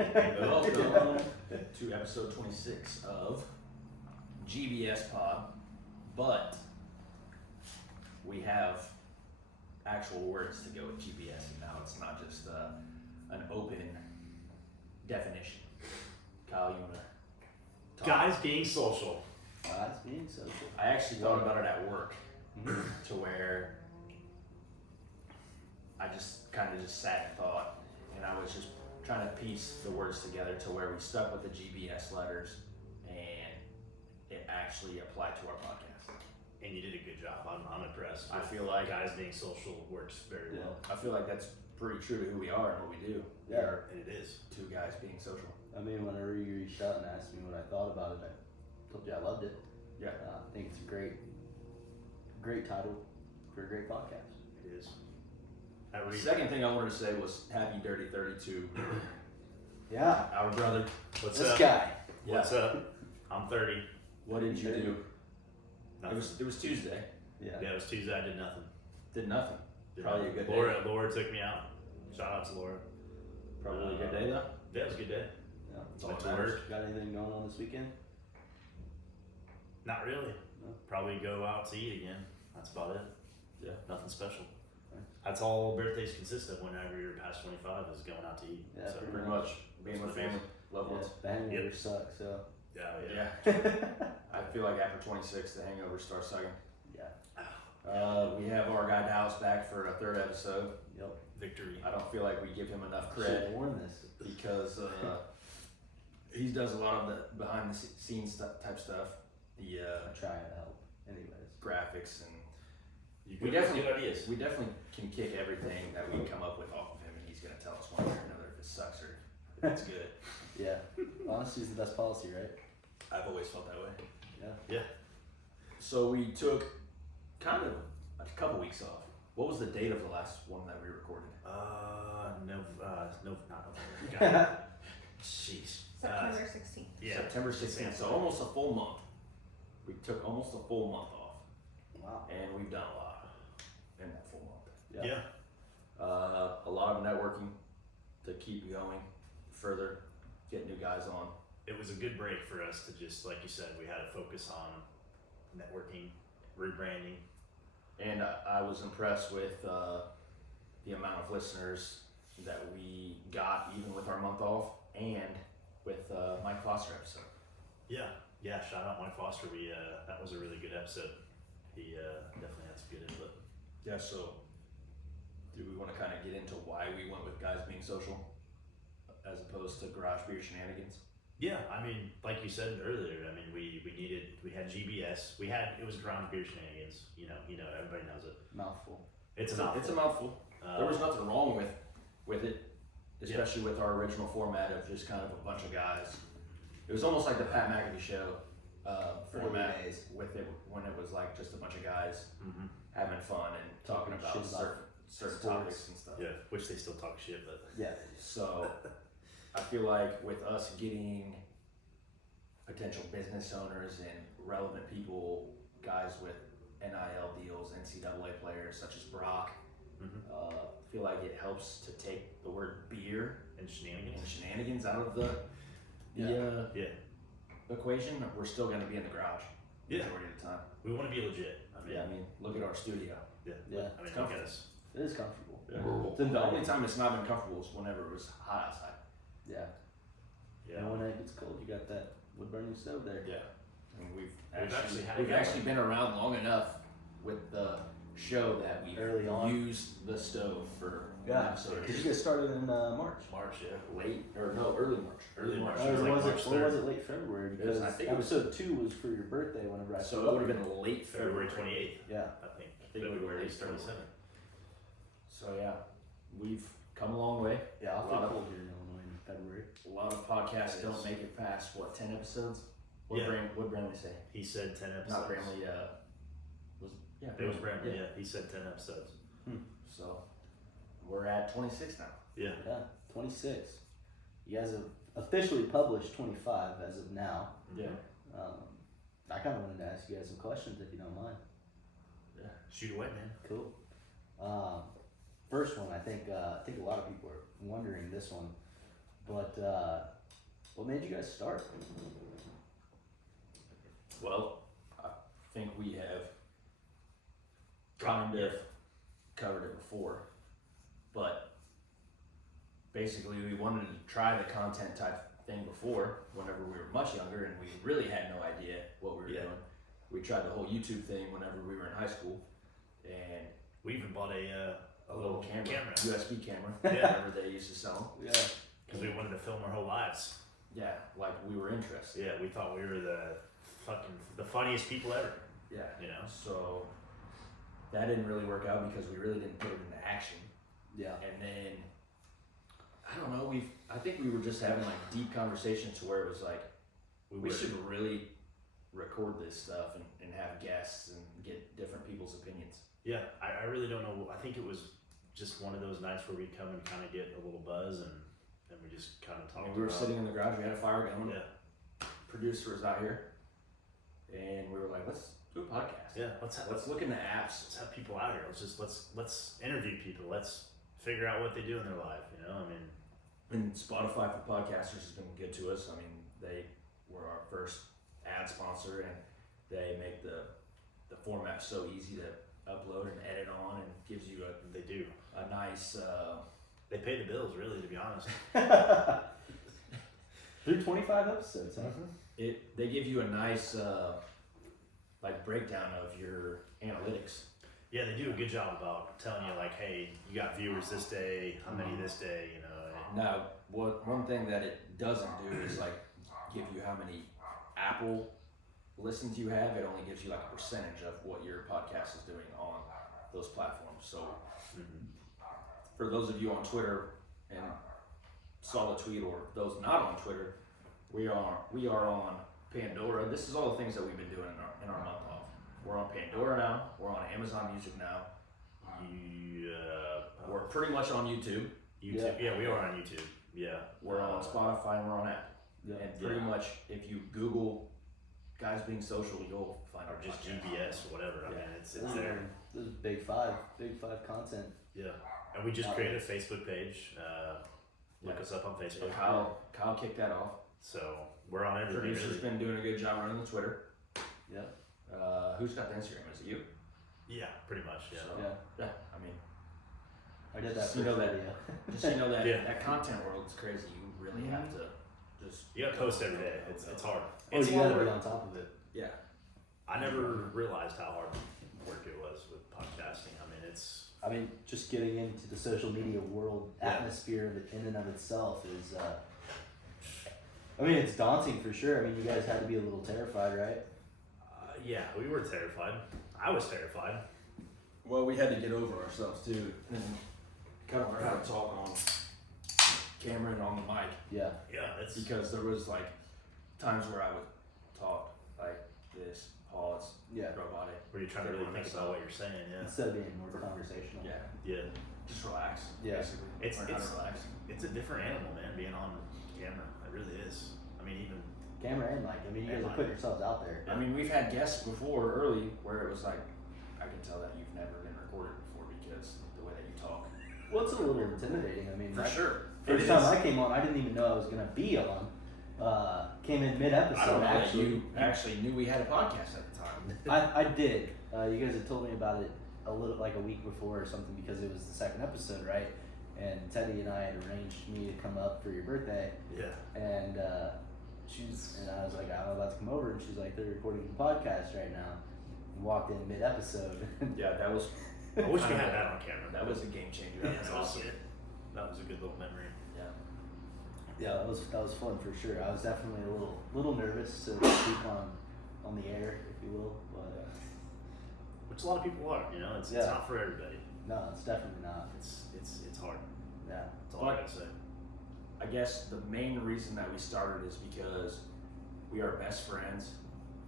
Welcome to episode 26 of GBS Pod, but we have actual words to go with GBS, and now it's not just an open definition. Kyle, you want to talk? Guys being social. Guys being social. I actually thought about it at work to where I just kind of just sat and thought, and I was just trying to piece the words together to where we stuck with the GBS letters and it actually applied to our podcast. And you did a good job. I'm impressed. I feel like guys being social works very well. I feel like that's pretty true to who we are and what we do. We Yeah. are And it is. two guys being social. I mean, whenever you reached out and asked me what I thought about it, I told you I loved it. Yeah. I think it's a great title for a great podcast. It is. The second thing I wanted to say was Happy Dirty 32. Yeah. Our brother. What's This up? guy. What's up? I'm 30. What did you do? Nothing. It was Tuesday. Yeah. Yeah, it was Tuesday. I did nothing. Did nothing. Did Probably nothing. a good day. Laura took me out. Shout out to Laura. Probably a good day though. Yeah, it was a good day. Yeah. That's all Went that to matters. work. Got anything going on this weekend? Not really. No. Probably go out to eat again. That's about it. Yeah. Nothing special. Nice. That's all birthdays consist of whenever you're past 25 is going out to eat. Yeah, So, Pretty much being with family, loved ones. The hangovers suck, so. yeah. Yeah. I feel like after 26, the hangover starts sucking. Yeah. We have our guy Dallas back for a third episode. Yep. Victory. I don't feel like we give him enough Should credit have worn this. because he does a lot of the behind the scenes type stuff, the I try to help. Anyways. graphics, and You We good- definitely- good ideas. we definitely can kick everything that we come up with off of him, and he's gonna tell us one way or another if it sucks or if it's good. Yeah. Honesty is the best policy, right? I've always felt that way. Yeah. So we took kind of a couple weeks off. What was the date of the last one that we recorded? No, not November. Jeez. September 16th. Yeah. September 16th, so almost a full month. We took almost a full month off, Wow. and we've done a lot in that full month. Yeah. A lot of networking to keep going further, get new guys on. It was a good break for us to just, like you said, we had to focus on networking, rebranding. And I was impressed with the amount of listeners that we got, even with our month off, and with Mike Foster episode. Yeah. Shout out Mike Foster. We that was a really good episode. He definitely had some good input. Yeah, so do we want to kind of get into why we went with guys being social as opposed to garage beer shenanigans? Yeah, I mean, like you said earlier, I mean, we had GBS, it was ground beer shenanigans. You know, everybody knows it. Mouthful. It's a mouthful. It's a mouthful. There was nothing wrong with it, especially with our original format of just kind of a bunch of guys. It was almost like the Pat McAfee show format Early days. with it when it was like just a bunch of guys Mhm. having fun and talking about Shit about certain sports. topics and stuff. Yeah, which they still talk shit, but Yeah. So I feel like with us getting potential business owners and relevant people, guys with NIL deals, NCAA players such as Brock, feel like it helps to take the word beer and and shenanigans. shenanigans out of the Yeah. equation. We're still going to be in the garage Yeah. majority of the time. We want to be legit. I mean, Yeah, I mean, look at our studio. Yeah. I mean, look at comfortable. us. It is comfortable. Yeah. It's The only inviting. time it's not been comfortable is whenever it was hot outside. Yeah. Yeah. And when it gets cold, you got that wood burning stove there. Yeah, I mean we've actually had we've it actually been around long enough with the show that we Early on. used the stove for Yeah. so Did you get started in March? March, yeah. late or no early March. Early March. Or It was like was March it? Or 3rd. was it late February? It was- Because I think it was- episode 2 was for your birthday. Whenever I So it would have been late February February. 28th, Yeah. I think. think it would've been February late February. 27th. So yeah, we've come a long way. Yeah. I'll A lot feel of- cold here in Illinois in February. A lot of podcasts It don't is. make it past what 10 episodes. What Yeah. What Bramley say? He said 10 episodes. Not Bramley. Was yeah. It was Brandon, yeah. He said 10 episodes. So we're at 26 now. Yeah. Yeah. 26. You guys have officially published 25 as of now. Yeah. I kind of wanted to ask you guys some questions if you don't mind. Shoot away, man. Cool. First one, I think a lot of people are wondering this one, But what made you guys start? Well, I think we have kind of covered it before, but basically we wanted to try the content type thing before whenever we were much younger and we really had no idea what we were Yeah. doing. We tried the whole YouTube thing whenever we were in high school, and We even bought a little camera, USB camera, Yeah. whatever they used to sell. Yeah. because we wanted to film our whole lives. Yeah, like we were interested. Yeah, we thought we were the funniest people ever. Yeah. You know. So that didn't really work out because we really didn't put it into action. Yeah. And then I don't know, I think we were just having like deep conversations to where it was like we should really record this stuff and have guests and get different people's opinions. Yeah, I really don't know. I think it was just one of those nights where we'd come and kind of get a little buzz and we just kind of I talked. mean, we were about, sitting in the garage, we had a fire going, Yeah, producer was out here, and we were like, let's do a podcast. yeah. Let's look into apps. Let's have people out here. Let's interview people. Let's figure out what they do in their life. You know, I mean, And Spotify for podcasters has been good to us. I mean, they were our first ad sponsor, and they make the format so easy to upload and edit on, and gives you they do. a nice. They pay the bills, really, to be honest. Through 25 episodes, huh? They give you a nice like breakdown of your analytics. Yeah, they do a good job about telling you, like, hey, you got viewers this day, how many this day, you know. Now, one thing that it doesn't do is like give you how many Apple listens you have. It only gives you like a percentage of what your podcast is doing on those platforms. So for those of you on Twitter and saw the tweet, or those not on Twitter, we are on Pandora. This is all the things that we've been doing in our month off. We're on Pandora now. We're on Amazon Music now. We're pretty much on YouTube. YouTube. Yeah, we are on YouTube. Yeah. We're on Spotify and we're on Apple. Yeah. And pretty much, if you Google Guys Being Social, you'll find Or our just podcast. GBS or whatever. I Yeah. mean, it's there. This is big five content. Yeah. And we just created a Facebook page. Look us up on Facebook. Yeah, Kyle kicked that off. So we're on everything. Producer's Really. been doing a good job running the Twitter. Yeah. Who's got the Instagram? Is it you? Yeah, pretty much. Yeah. So, Yeah. I mean, I did that Just for you know that- video. just so you know that Yeah. that content world is crazy. You really have to just. You gotta post every day. It's hard. Oh, It's you hard gotta be work. on top of it. Yeah. I never realized how hard work it was with podcasting. I mean, it's I mean, just getting into the social media world Yeah. atmosphere of it in and of itself is. I mean, it's daunting for sure. I mean, you guys had to be a little terrified, right? yeah, we were terrified. I was terrified. Well, we had to get over ourselves too, and kind of learn how to talk on camera and on the mic. Yeah. Yeah, it's Because there was like times where I would talk like this, pause, Yeah. robotic. where you're trying to really think about what you're saying. Yeah. Instead of being more conversational. Yeah, Yeah. just relax. Yeah. Basically, It's- learn how to it's- relax. It's a different animal, man, being on camera. It really is. I mean, even Camera and mic. I mean, you guys And are mic. putting yourselves out there. I mean, we've had guests before early where it was like, I can tell that you've never been recorded before because the way that you talk. Well, it's a little intimidating. I mean, sure. first It time is. I came on, I didn't even know I was gonna be on. Came in mid I don't episode know that actually. you actually knew we had a podcast at the time. I did. You guys had told me about it a little like a week before or something because it was the second episode, right? And Teddy and I had arranged me to come up for your birthday, yeah. and I was like, I'm about to come over, and she's like, they're recording the podcast right now. And walked in mid episode. Yeah, that was. I wish we had that on camera. That was a game changer. Yeah, That was that was awesome. it. That was a good little memory. Yeah. Yeah, that was fun for sure. I was definitely a little nervous to speak on the air, if you will, but Which a lot of people are, you know. It's Yeah. not for everybody. no, it's definitely not. It's hard. Yeah. That's all I gotta say. I guess the main reason that we started is because we are best friends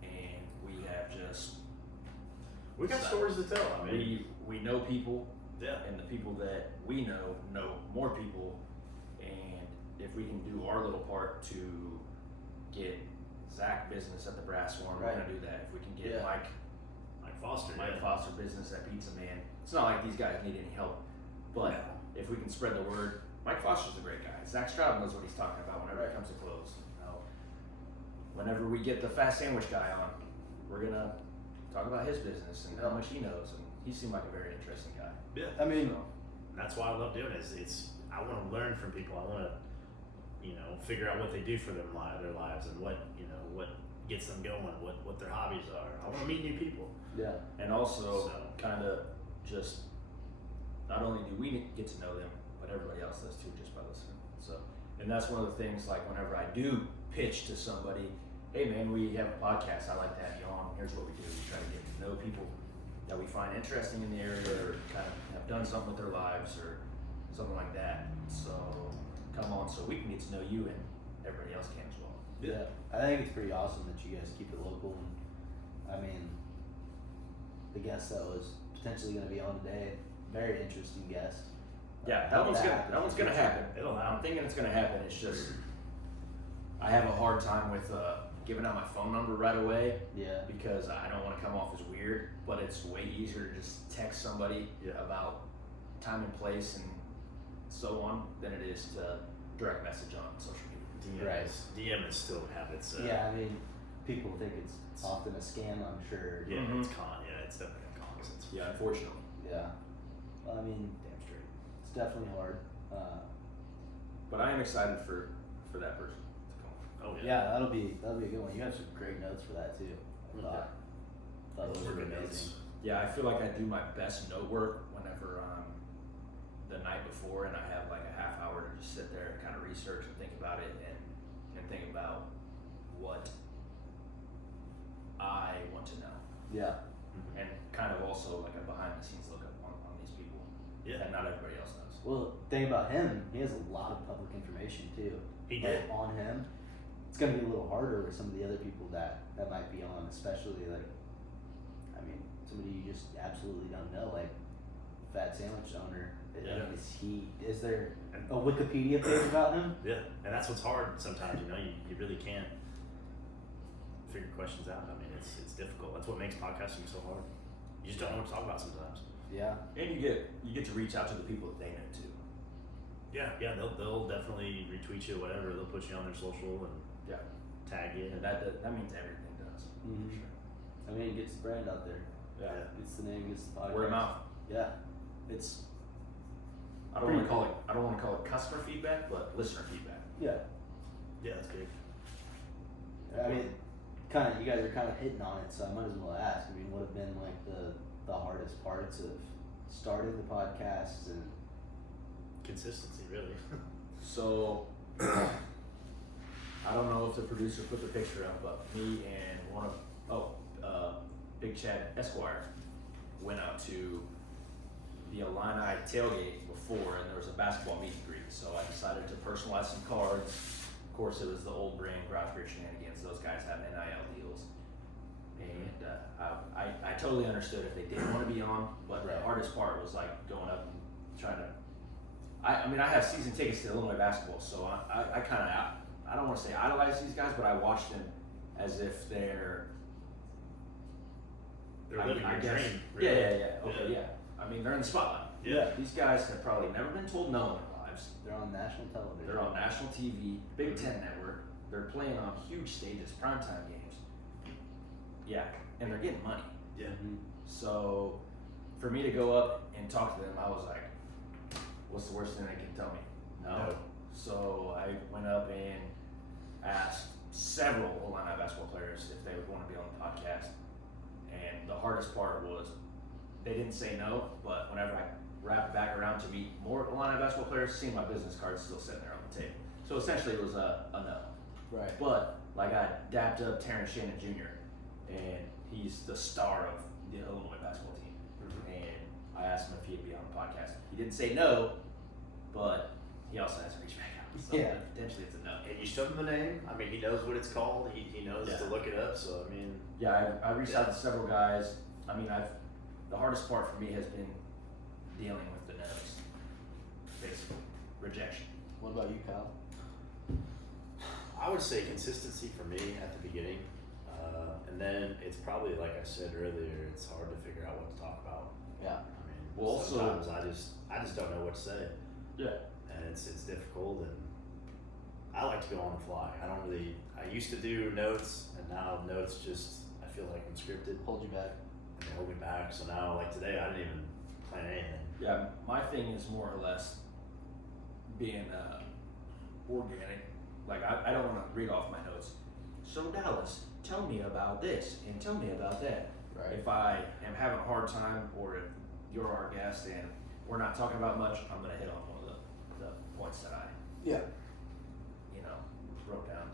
and we have just We got So, stories to tell. I mean, we know people, yeah. and the people that we know more people, and if we can do our little part to get Zach business at the Brass One, we're Right. gonna do that. If we can get Yeah. Mike Foster. Mike yeah. Foster business at Pizza Man, it's not like these guys need any help, but No. if we can spread the word Mike Foster's a great guy. Zach Stroud knows what he's talking about whenever it comes to clothes. You know, whenever we get the fast sandwich guy on, we're gonna talk about his business and how much he knows, and he seemed like a very interesting guy. Yeah. I mean, So, That's why I love doing it. It's I want to learn from people. I want to, figure out what they do for their lives and what gets them going, what their hobbies are. I want to meet new people. yeah, and also So- kind of just not only do we get to know them, but everybody else does too, just by listening. So, and that's one of the things. Like whenever I do pitch to somebody, hey man, we have a podcast. I like to have you on. Here's what we do. We try to get to know people that we find interesting in the area, or kind of have done something with their lives, or something like that. So come on, so we can get to know you, and everybody else can as well. yeah. I think it's pretty awesome that you guys keep it local. And I mean, the guest that was potentially going to be on today, very interesting guest. Yeah, Hope that one's gonna happen. It'll I'm happen. thinking it's gonna happen. It's just I have a hard time with giving out my phone number right away Yeah, because I don't want to come off as weird. But it's way easier to just text somebody Yeah. about time and place and so on than it is to direct message on social media. DM Right. DM still have its. yeah. I mean, people think it's often a scam. I'm sure. Yeah, Mhm. it's definitely a con. It's Yeah, unfortunately. Yeah. Well, I mean, damn straight. it's definitely hard. But I am excited for that person to come. Oh Yeah, that'll be a good one. You have some great notes for that too. I thought those Those were were good amazing. notes. Yeah, I feel like I do my best note work whenever the night before and I have like a half hour to just sit there and kind of research and think about it and think about what I want to know. Yeah, And kind of also like a behind the scenes look up on these people Yeah, that not everybody else knows. well, thing about him, he has a lot of public information too. he Like, did. on him. It's gonna be a little harder with some of the other people that might be on, especially like, I mean, somebody you just absolutely don't know, like Fat Sandwich owner. Yeah. Is there a Wikipedia page about him? Yeah, and that's what's hard sometimes. You really can't figure questions out. I mean, it's difficult. That's what makes podcasting so hard. You just don't know what to talk about sometimes. Yeah, And you get to reach out to the people that they know too. Yeah, they'll definitely retweet you, whatever. They'll put you on their social and Yeah. tag you. And that means everything does. Mhm. For sure. I mean, it gets the brand out there. Yeah. Gets the name, gets the podcast. Word of mouth. Yeah, It's I don't want to call it customer feedback, but listener feedback. yeah. Yeah, that's big. I mean, you guys are kind of hitting on it, so I might as well ask. I mean, what have been like the hardest parts of starting the podcast and Consistency, really. So I don't know if the producer put the picture up, but me and Big Chad Esquire went out to the Illini tailgate before, and there was a basketball meet and greet. So I decided to personalize some cards. Of course, it was the old brand Garage Beer Shenanigans. Those guys have NIL deals, and I totally understood if they didn't want to be on. But the Right. hardest part was like going up and trying to. I mean, I have season tickets to Illinois basketball, so I kind of, I don't want to say idolize these guys, but I watch them as if they're. They're living your guess- dream. Yeah, Really. okay, yeah. I mean, they're in the spotlight. Yeah. These guys have probably never been told no in their lives. they're on national television? They're on national TV, Big Mhm. Ten Network. They're playing on huge stages, primetime games. Yeah, and they're getting money. Yeah. Mhm. So, for me to go up and talk to them, I was like, what's the worst thing they can tell me? No. So, I went up and asked several Illini basketball players if they would want to be on the podcast. And the hardest part was they didn't say no, but whenever I wrapped back around to meet more Illini basketball players, seeing my business cards still sitting there on the table. So, essentially, it was a no. Right. But like I dapped up Terrence Shannon Jr. and he's the star of the Illinois basketball team. And I asked him if he'd be on the podcast. He didn't say no, but he also hasn't reached back out. So Yeah. potentially it's a no. And you showed him the name. I mean, he knows what it's called. He knows Yeah. to look it up. So I mean, Yeah, I reached out to several guys. I mean, the hardest part for me has been dealing with the no's, basically rejection. What about you, Kyle? I would say consistency for me at the beginning, and then it's probably like I said earlier. It's hard to figure out what to talk about. Yeah. I mean, Well, also- sometimes I just don't know what to say. Yeah. and it's difficult, and I like to go on the fly. I used to do notes, and now notes just, I feel like I'm scripted, Hold you back. and they hold me back, so now, like today, I didn't even plan anything. Yeah, my thing is more or less being organic. Like I don't want to read off my notes. So Dallas, tell me about this and tell me about that. Right. If I am having a hard time, or if you're our guest and we're not talking about much, I'm gonna hit on one of the points that I Yeah. wrote down.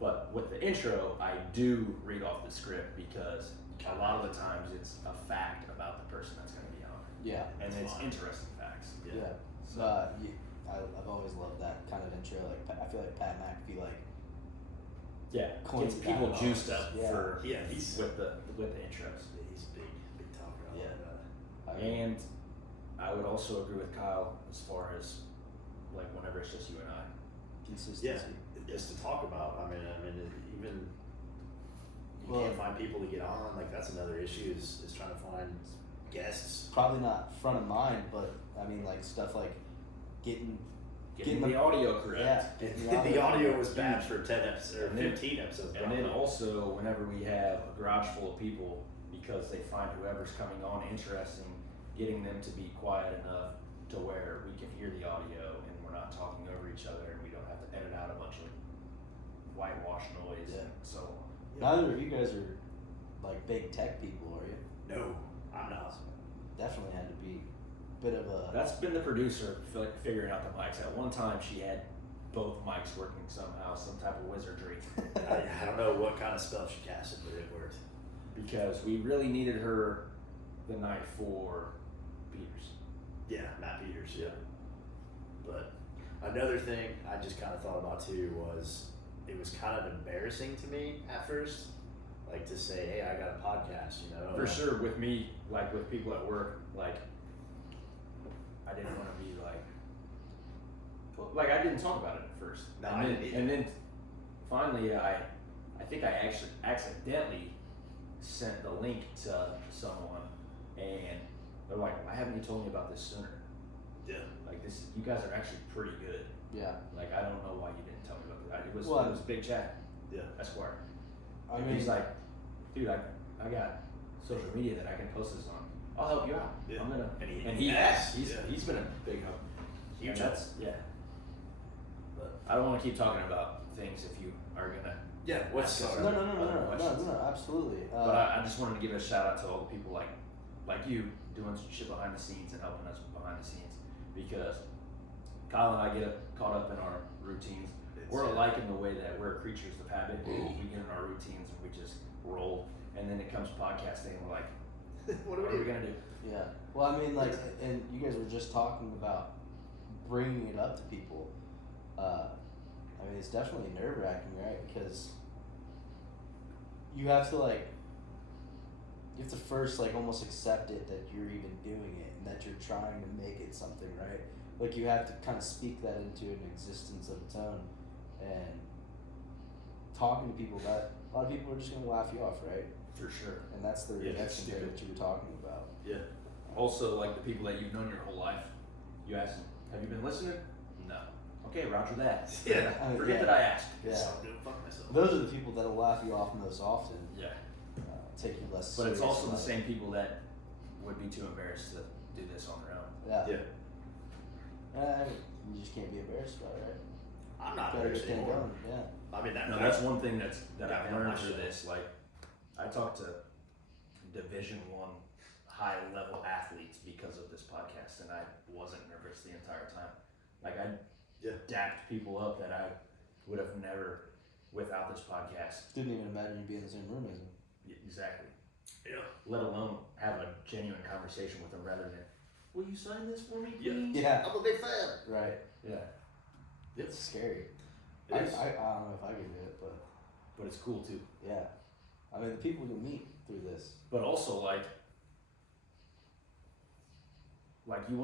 But with the intro, I do read off the script because a lot of the times it's a fact about the person that's gonna be on, Yeah. and That's it's fine. interesting facts. Yeah. So I've always loved that kind of intro. Like I feel like Pat McAfee, like yeah, coins gets that people out. juiced up Yeah. for Yeah, he's with the intros. he's a big talker. I Yeah. love that. I mean, And I would also agree with Kyle as far as like whenever it's just you and I. consistency. Yeah, just to talk about. I mean, even you Well- can't find people to get on. Like that's another issue is trying to find guests. Probably not front of mind, but I mean, like stuff like getting Getting Getting the audio correct. yeah. The audio was Huge. bad for 10 episodes or And then- 15 episodes. And then probably. also whenever we have a garage full of people, because they find whoever's coming on interesting, getting them to be quiet enough to where we can hear the audio and we're not talking over each other and we don't have to edit out a bunch of whitewash noise Yeah. and so on. Neither of you guys are like big tech people, are you? No, I'm not. Definitely had to be a bit of a That's been the producer figuring out the mics. At one time, she had both mics working somehow, some type of wizardry, I don't know what kind of spell she casted, but it worked. because we really needed her the night for Peters. Yeah, Matt Peters. Yeah. But another thing I just kind of thought about too was it was kind of embarrassing to me at first, like to say, "Hey, I got a podcast," you know. For sure, with me, like with people at work, like I didn't want to be like I didn't talk about it at first. No, and I then, didn't either. and then finally, I think I actually accidentally sent the link to someone, and they're like, "Why haven't you told me about this sooner? Yeah. Like this, you guys are actually pretty good. yeah. Like I don't know why you didn't tell me about that. It was Well, Big Chad, Yeah. Esquire. I And mean, he's like, dude, I got social media that I can post this on. I'll help you out. Yeah. I'm gonna. And he has, has. He's been a big help. Huge And help. that's yeah. But I don't want to keep talking about things if you are gonna. yeah, what's Ask us no, other questions. absolutely. But I just wanted to give a shout out to all the people like you doing shit behind the scenes and helping us behind the scenes, because Kyle and I get caught up in our routines. We're alike in the way that we're creatures of habit. We get in our routines and we just roll, and then it comes podcasting and we're like, what what are we gonna do? Yeah. Well, I mean, like, and you guys were just talking about bringing it up to people. I mean, it's definitely nerve wracking, right? Because you have to first almost accept it that you're even doing it and that you're trying to make it something, right? Like you have to kind of speak that into an existence of its own, and talking to people about it, a lot of people are just gonna laugh you off, right? For sure. And that's the Yeah, reaction thing stupid. that you were talking about. Yeah. Also, like the people that you've known your whole life, you ask them, have you been listening? No. Okay, roger that. Yeah. Forget Yeah. that I asked. Yeah. So I'm doing fuck myself. Those are the people that'll laugh you off most often, Yeah. take you less But it's serious also the about it. same people that would be too embarrassed to do this on their own. Yeah. Yeah. You just can't be embarrassed about it, right? I'm not Gotta embarrassed get that anymore. done. Yeah. I mean, No, that's one thing that Got I've me on learned my through shit. this. Like, I talk to Division I high level athletes because of this podcast, and I wasn't nervous the entire time. Like, I dapped people up that I would have never without this podcast. Didn't even imagine you'd be in the same room as him. Exactly. Yeah. Let alone have a genuine conversation with them rather than, will you sign this for me, Yeah. please? Yeah. I'm a big fan. Right. Yeah. It's scary. It I is. don't know if I could do it, but But it's cool too. yeah. I mean, the people you meet through this. But also like you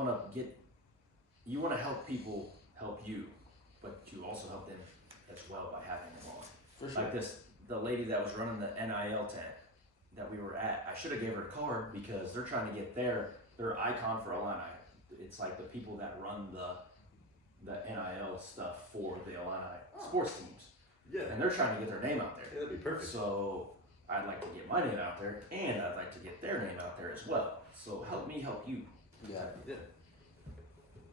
want to help people help you, but you also help them as well by having them on. For sure. Like the lady that was running the NIL tent that we were at, I should have gave her a card because they're trying to get their icon for Illini. It's like the people that run the NIL stuff for the Illini sports teams, Yeah. and they're trying to get their name out there. Yeah, that'd be perfect. So I'd like to get my name out there, and I'd like to get their name out there as well. So help me help you. Yeah, Yeah.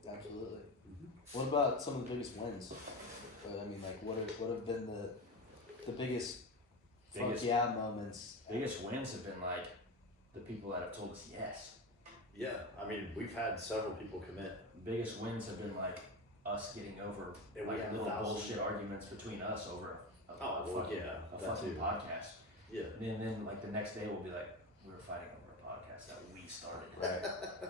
absolutely. What about some of the biggest wins? I mean, like, what have been the biggest fuck Biggest- yeah moments? Biggest wins have been like the people that have told us yes. Yeah. I mean, we've had several people commit. Biggest wins have been like us getting over And we like have little 1,000. bullshit arguments between us over a Oh, well, fucking, yeah, a that fucking too. podcast. Yeah. And then like the next day we'll be like, we were fighting over a podcast that we started. Right.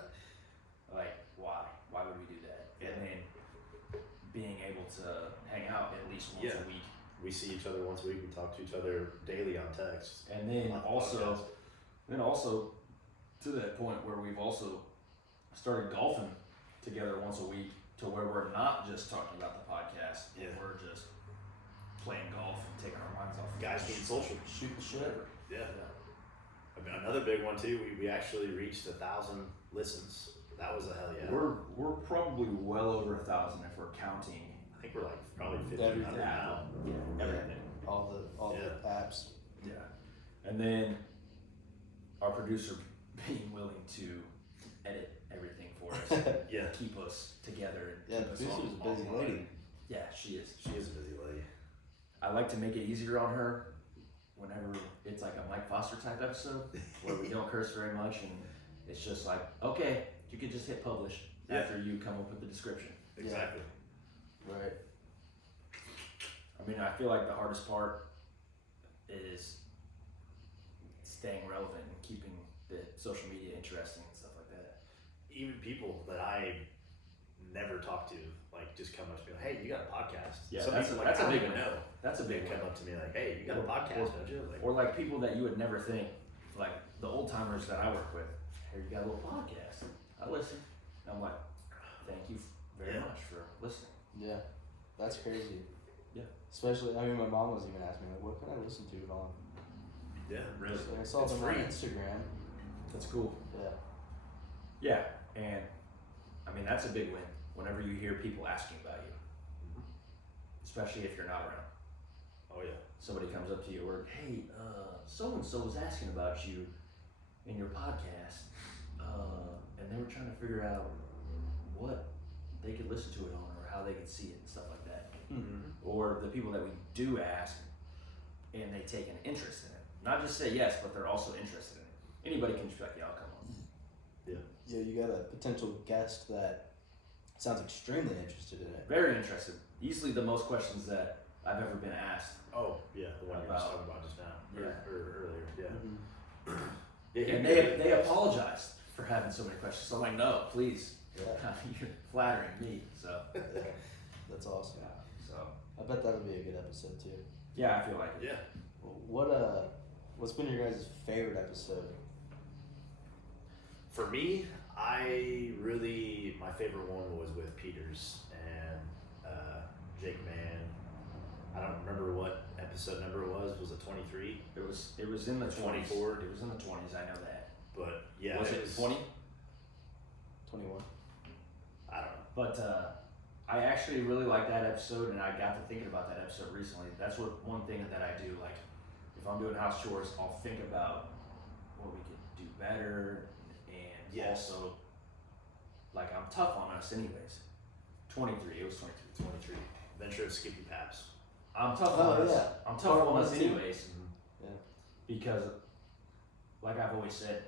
Like, why? Why would we do that? And then being able to hang out at least once Yeah. a week. We see each other once a week. We talk to each other daily on text. And then On the also, podcast. to that point where we've also started golfing together once a week, to where we're not just talking about the podcast, Yeah. we're just playing golf and taking our minds off. Guys being social. Shoot the shit. Yeah. I mean, another big one too. We actually reached 1,000 listens. That was a hell yeah. We're probably well over 1,000 if we're counting I think we're like probably 1,500 Everything. now. everything. All the apps. Yeah. And then our producer being willing to edit everything for us, Yeah. keep us together, and Yeah, keep the us producer's a busy online. lady. Yeah, she is. She is a busy lady. I like to make it easier on her whenever it's like a Mike Foster type episode where we don't curse very much, and it's just like, okay, you could just hit publish Yeah. after you come up with the description. Exactly. Right. I mean, I feel like the hardest part is staying relevant and keeping the social media interesting and stuff like that. Even people that I never talk to, like, just come up to me like, "Hey, you got a podcast?" Yeah, Some that's people, a- like, that's a I don't big even one. know. That's a They big come one. up to me like, "Hey, you got a Or- podcast, don't you?" Like, Or like people that you would never think, like the old timers that I work with. Hey, you got a little podcast. I listen. And I'm like, thank you very Yeah. much for listening. Yeah, that's crazy. Yeah. Especially, I mean, my mom was even asking me, like, what can I listen to it on? yeah, really. So I saw It's them on free. Instagram. That's cool. Yeah. Yeah, and I mean that's a big win. Whenever you hear people asking about you, especially if you're not around. Oh yeah. Somebody comes up to you or, hey, so and so was asking about you in your podcast, and they were trying to figure out what they could listen to it on or how they could see it and stuff like that. Mm-hmm. Or the people that we do ask, and they take an interest in it. Not just say yes, but they're also interested in it. Anybody can just be like, yeah, I'll come on. Yeah, you got a potential guest that sounds extremely interested in it. Very interested. Easily the most questions that I've ever been asked. Oh yeah, the one you were just About- talking about just now. Yeah. Or earlier. Yeah. Mhm. Yeah. And they apologized for having so many questions. So I'm like, no, please. Yeah, You're flattering me. So, yeah, that's awesome. yeah. So, I bet that'll be a good episode too. yeah, I feel like it. Yeah. What's been your guys' favorite episode? For me, my favorite one was with Peters and Jake Mann. I don't remember what episode number it was. Was it 23? It was in the 20s. 24. It was in the 20s. I know that. But yeah, was it 20? 21. I don't know. But I actually really like that episode, and I got to thinking about that episode recently. That's one thing that I do. Like, if I'm doing house chores, I'll think about what we could do better, and Yes. also, like, I'm tough on us anyways. 23. It was 23. 23. Adventure of Skippy Paps. I'm tough Oh, on us. yeah. I'm tough on us Part 1 too. anyways. Yeah. Because, like I've always said,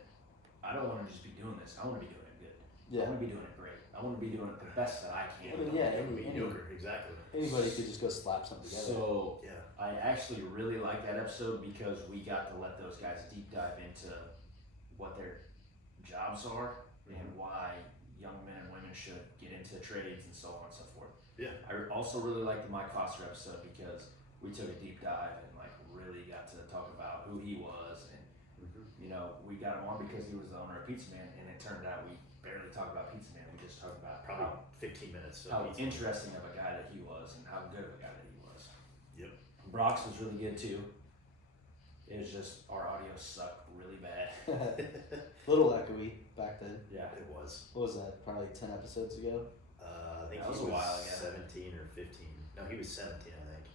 I don't want to just be doing this. I want to be doing it good. I Yeah. want to be doing it great. I want to be doing it the best that I I can. mean, yeah, It would any, be mediocre. Exactly. anybody could just go slap something together. So Yeah. I actually really like that episode because we got to let those guys deep dive into what their jobs are and why young men and women should get into trades and so on and so forth. Yeah. I also really like the Mike Foster episode because we took a deep dive and like really got to talk about who he was, and you know, we got him on because he was the owner of Pizza Man, and it turned out we barely talked about Pizza Man. We just talked about Probably 15 minutes. So how pizza. interesting of a guy that he was and how good of a guy that he was. Yep. Brock's was really good too. It was just our audio sucked really bad. Little echoey back then. Yeah. It was. What was that? Probably 10 episodes ago. I think That he was was a while ago. 17 or 15. No, he was 17, I think.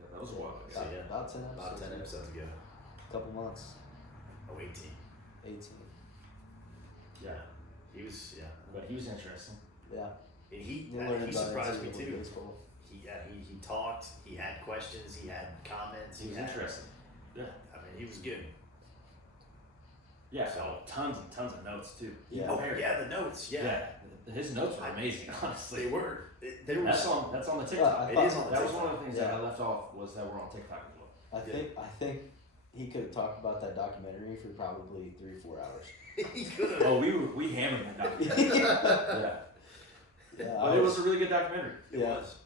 Yeah, that was a while So, ago. yeah. About 10 episodes. About 10 episodes ago. Couple months. Oh, 18. 18. Yeah. He was, yeah. But he was interesting. Yeah. And he You learn he about surprised me NCAA too. baseball. He talked, he had questions, he had comments, He was had, interesting. Yeah. I mean, he was good. Yeah, So- so tons and tons of notes too. He Yeah. Oh, prepared. yeah, the notes, yeah. Yeah, his notes were amazing, honestly. They were. They were. That's on the Yeah, TikTok. I It thought- is on the That was TikTok. one of the things Yeah. that I left off was that we're on TikTok as well. I think he could have talked about that documentary for probably 3 or 4 hours. he could have. Oh, we hammered that documentary. yeah, Yeah, but it was a really good documentary. It yeah. was.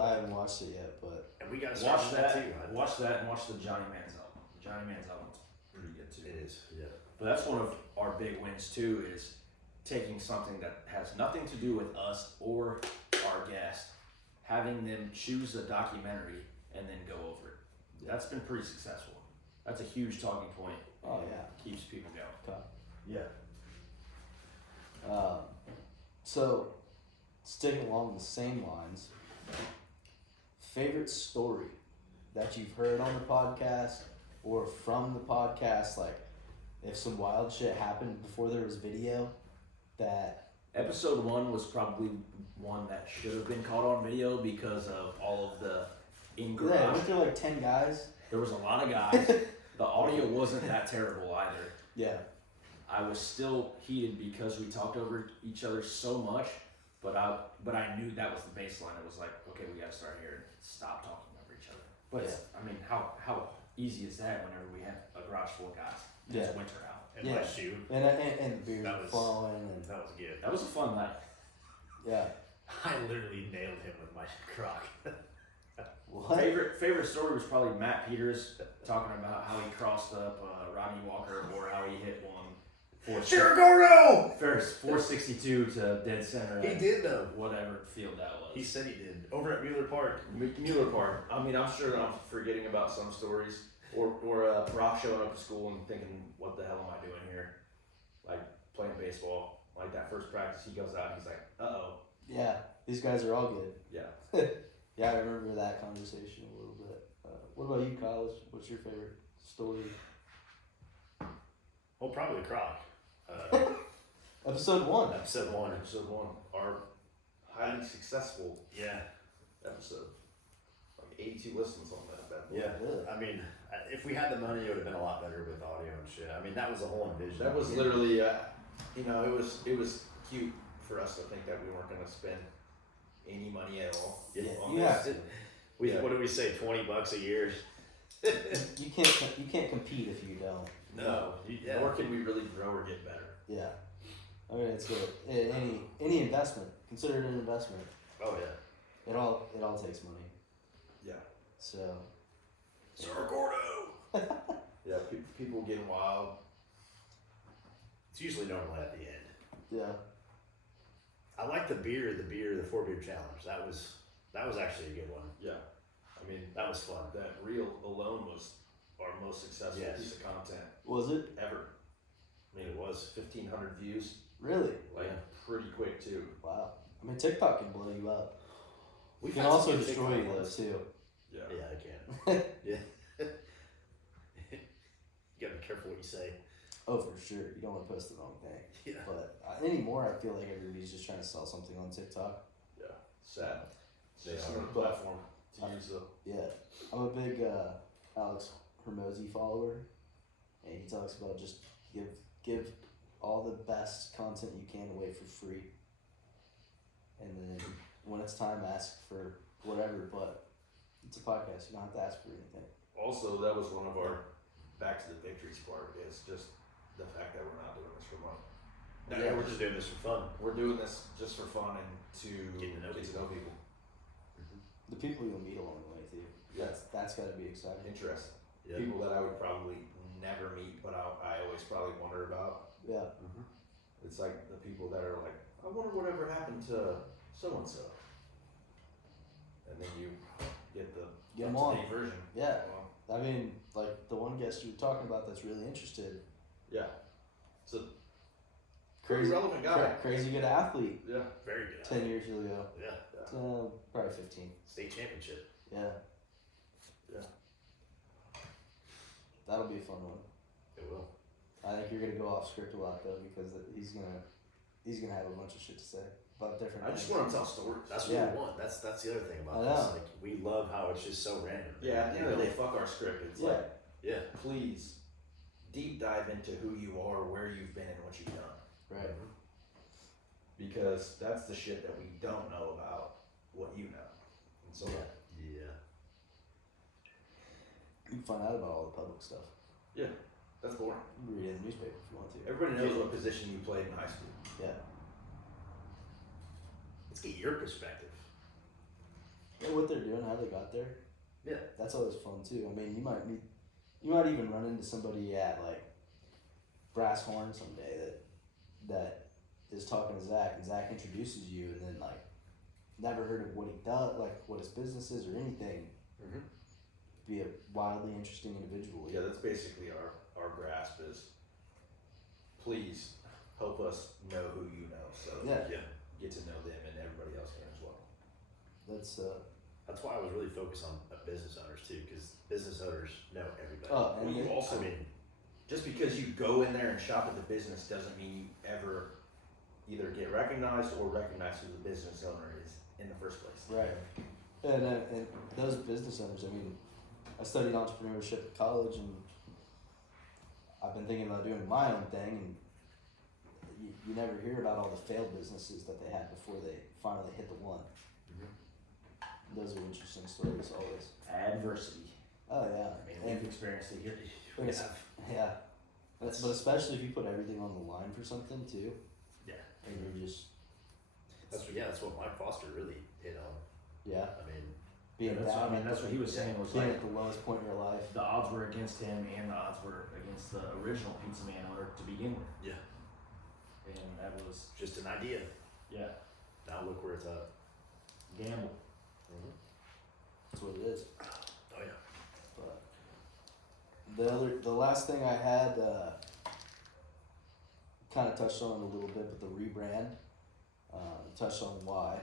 I haven't watched it yet, but And we got to start Watch with that. too. Watch that, and watch the Johnny Manziel. Johnny Manziel one's pretty good too. It is. Yeah. But that's one of our big wins too, is taking something that has nothing to do with us or our guest, having them choose a documentary and then go over it. That's been pretty successful. That's a huge talking point. oh yeah. Keeps people going. Okay. Yeah. So sticking along the same lines, favorite story that you've heard on the podcast or from the podcast, like if some wild shit happened before there was video that Episode 1 was probably one that should have been caught on video because of all of the in yeah, garage. weren't there like 10 guys? There was a lot of guys. The audio wasn't that terrible either. Yeah. I was still heated because we talked over each other so much, but I knew that was the baseline. It was like, okay, we gotta start here and stop talking over each other. But it's, I mean, how easy is that whenever we have a garage full of guys? And Yeah. It's winter out. And Yeah. my shoe. And the beers That were was- flowing and That was good. That was a fun night. yeah. I literally nailed him with my croc. What? Favorite story was probably Matt Peters talking about how he crossed up Rodney Walker or how he hit one. Chiragoro! First 462 to dead center. He at did though. whatever field that was. He said he did. Over at Mueller Park. Mueller Park. I mean, I'm sure that I'm forgetting about some stories, or Brock showing up to school and thinking, "What the hell am I doing here?" Like playing baseball. Like that first practice, he goes out. And he's like, "Uh oh." Yeah. These guys are all good. Yeah. Yeah, I remember that conversation a little bit. What about you, Kyle? What's your favorite story? Well, probably the croc. Episode 1. Episode 1. Episode 1, our highly successful Yeah. episode. Like 82 listens on that. Yeah. Really? I mean, if we had the money, it would have been a lot better with audio and shit. I mean, that was the whole envision. That was literally, it was cute for us to think that we weren't gonna spend any money at all. Yeah, on you this. have to. What did we say? $20 a year? You can't compete if you don't. No. Yeah. Nor can we really grow or get better. Yeah. I mean, it's good. Any investment, consider it an investment. Oh yeah. It all takes money. Yeah. So. Sir Gordo. Yeah, people getting wild. It's usually normally at the end. Yeah. I like the 4-beer challenge. That was actually a good one. Yeah. I mean, That was fun. that reel alone was our most successful Yes. piece of content Was it ever. I mean, it was. 1,500 views, really? like Yeah. pretty quick too. Wow. I mean, TikTok can blow you up. We It can had some also good destroy TikTok you though ones. too. Yeah. Yeah, I can. Yeah. You gotta be careful what you say. Oh, for sure. You don't want to post the wrong thing. Yeah. But anymore, I feel like everybody's just trying to sell something on TikTok. Yeah. Sad. They It's are. another platform to use though. Yeah, I'm a big Alex Hermosi follower, and he talks about just give all the best content you can away for free, and then when it's time, ask for whatever. But it's a podcast; you don't have to ask for anything. Also, that was one of our back to the victories part is just the fact that we're not doing this for money. Yeah, we're just doing this for fun. We're doing this just for fun and to Get to know people. The people you'll meet along the way too. Yeah. That's got to be exciting. Interesting. Yeah. People that I would probably never meet, but I always probably wonder about. Yeah, It's like the people that are like, I wonder whatever happened to so and so. And then you get the Get 'em up-to-date version. yeah. Well, I mean, like the one guest you were talking about that's really interested. yeah. So Pretty relevant guy. Crazy good athlete. Yeah. Very good. 10 years ago. Yeah. Probably 15. State championship. Yeah. Yeah. That'll be a fun one. It will. I think you're gonna go off script a lot though, because he's gonna have a bunch of shit to say about different. I just things. want to tell stories. That's what Yeah. we want. That's the other thing I about know. this. Like we love how it's just so random. Yeah, at the end of the day, fuck our script. It's Yeah. like, Yeah. please deep dive into who you are, where you've been, and what you've done. Right. Because that's the shit that we don't know about what you know. And so, Yeah. You can find out about all the public stuff. that's boring. You can read it in the newspaper if you want to. Everybody knows what position you played in high school. Yeah. Let's get your perspective. Yeah, what they're doing, how they got there. Yeah. That's always fun too. I mean, you might even run into somebody at like Brass Horn someday that is talking to Zach, and Zach introduces you, and then like never heard of what he does, like what his business is or anything. Mm-hmm. Be a wildly interesting individual. Yeah, that's basically our grasp is please help us know who you know so Yeah. Yeah. get to know them and everybody else can as well. That's why I was really focused on business owners too, because business owners know everybody. Oh, and Well, you they- also, I mean, just because you go in there and shop at the business doesn't mean you ever either get recognized or recognize who the business owner is in the first place. right. And those business owners. I mean, I studied entrepreneurship at college, and I've been thinking about doing my own thing. And you never hear about all the failed businesses that they had before they finally hit the one. Those are interesting stories always. Adversity. Oh yeah. I mean, And- we've experienced it here. But yeah. But especially if you put everything on the line for something too. Yeah. And you're just that's what Mike Foster really hit on. yeah I mean, being that's, down. that's what he was saying was being like at the lowest point in your life. the odds were against him and the odds were against the original Pizza Man owner to begin with. Yeah. And that was, just an idea. yeah, Now look where it's at. gamble. That's what it is. Oh yeah. But the last thing I had, kind of touched on it a little bit, but the rebrand, touched on why.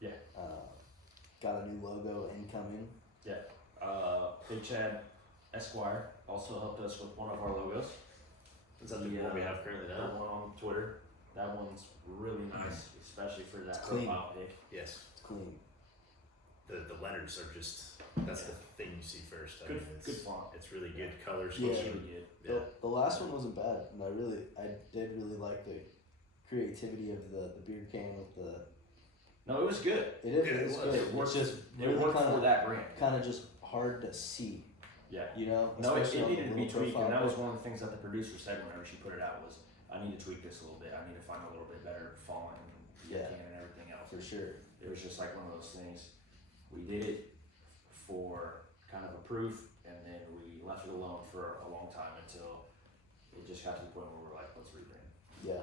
Yeah. Got a new logo incoming. Big Chad Esquire also helped us with one of our logos. Is that the Yeah. one we have currently The now? one on Twitter. That one's really nice, especially for that It's clean. profile pic. Yes. It's clean. The letters are just, that's the thing you see first. I Good, mean, it's, good font. it's really good color It's Yeah. scheme. really good. Yeah. The last one wasn't bad, and I did really like the creativity of the beer can with the. No, it was good. It is. Yeah, it It's was. good. It It's worked. just It really worked kind for of that brand. just hard to see. Yeah. You know. No, it Especially on the needed to be little tweaked, and profile that was pic. one of the things that the producer said whenever she put it out was, I need to tweak this a little bit. I need to find a little bit better font and Yeah. can and everything else. For sure. It was just like one of those things. We did it for kind of a proof, and then we left it alone for a long time until it just got to the point where we were like, let's rebrand. Yeah.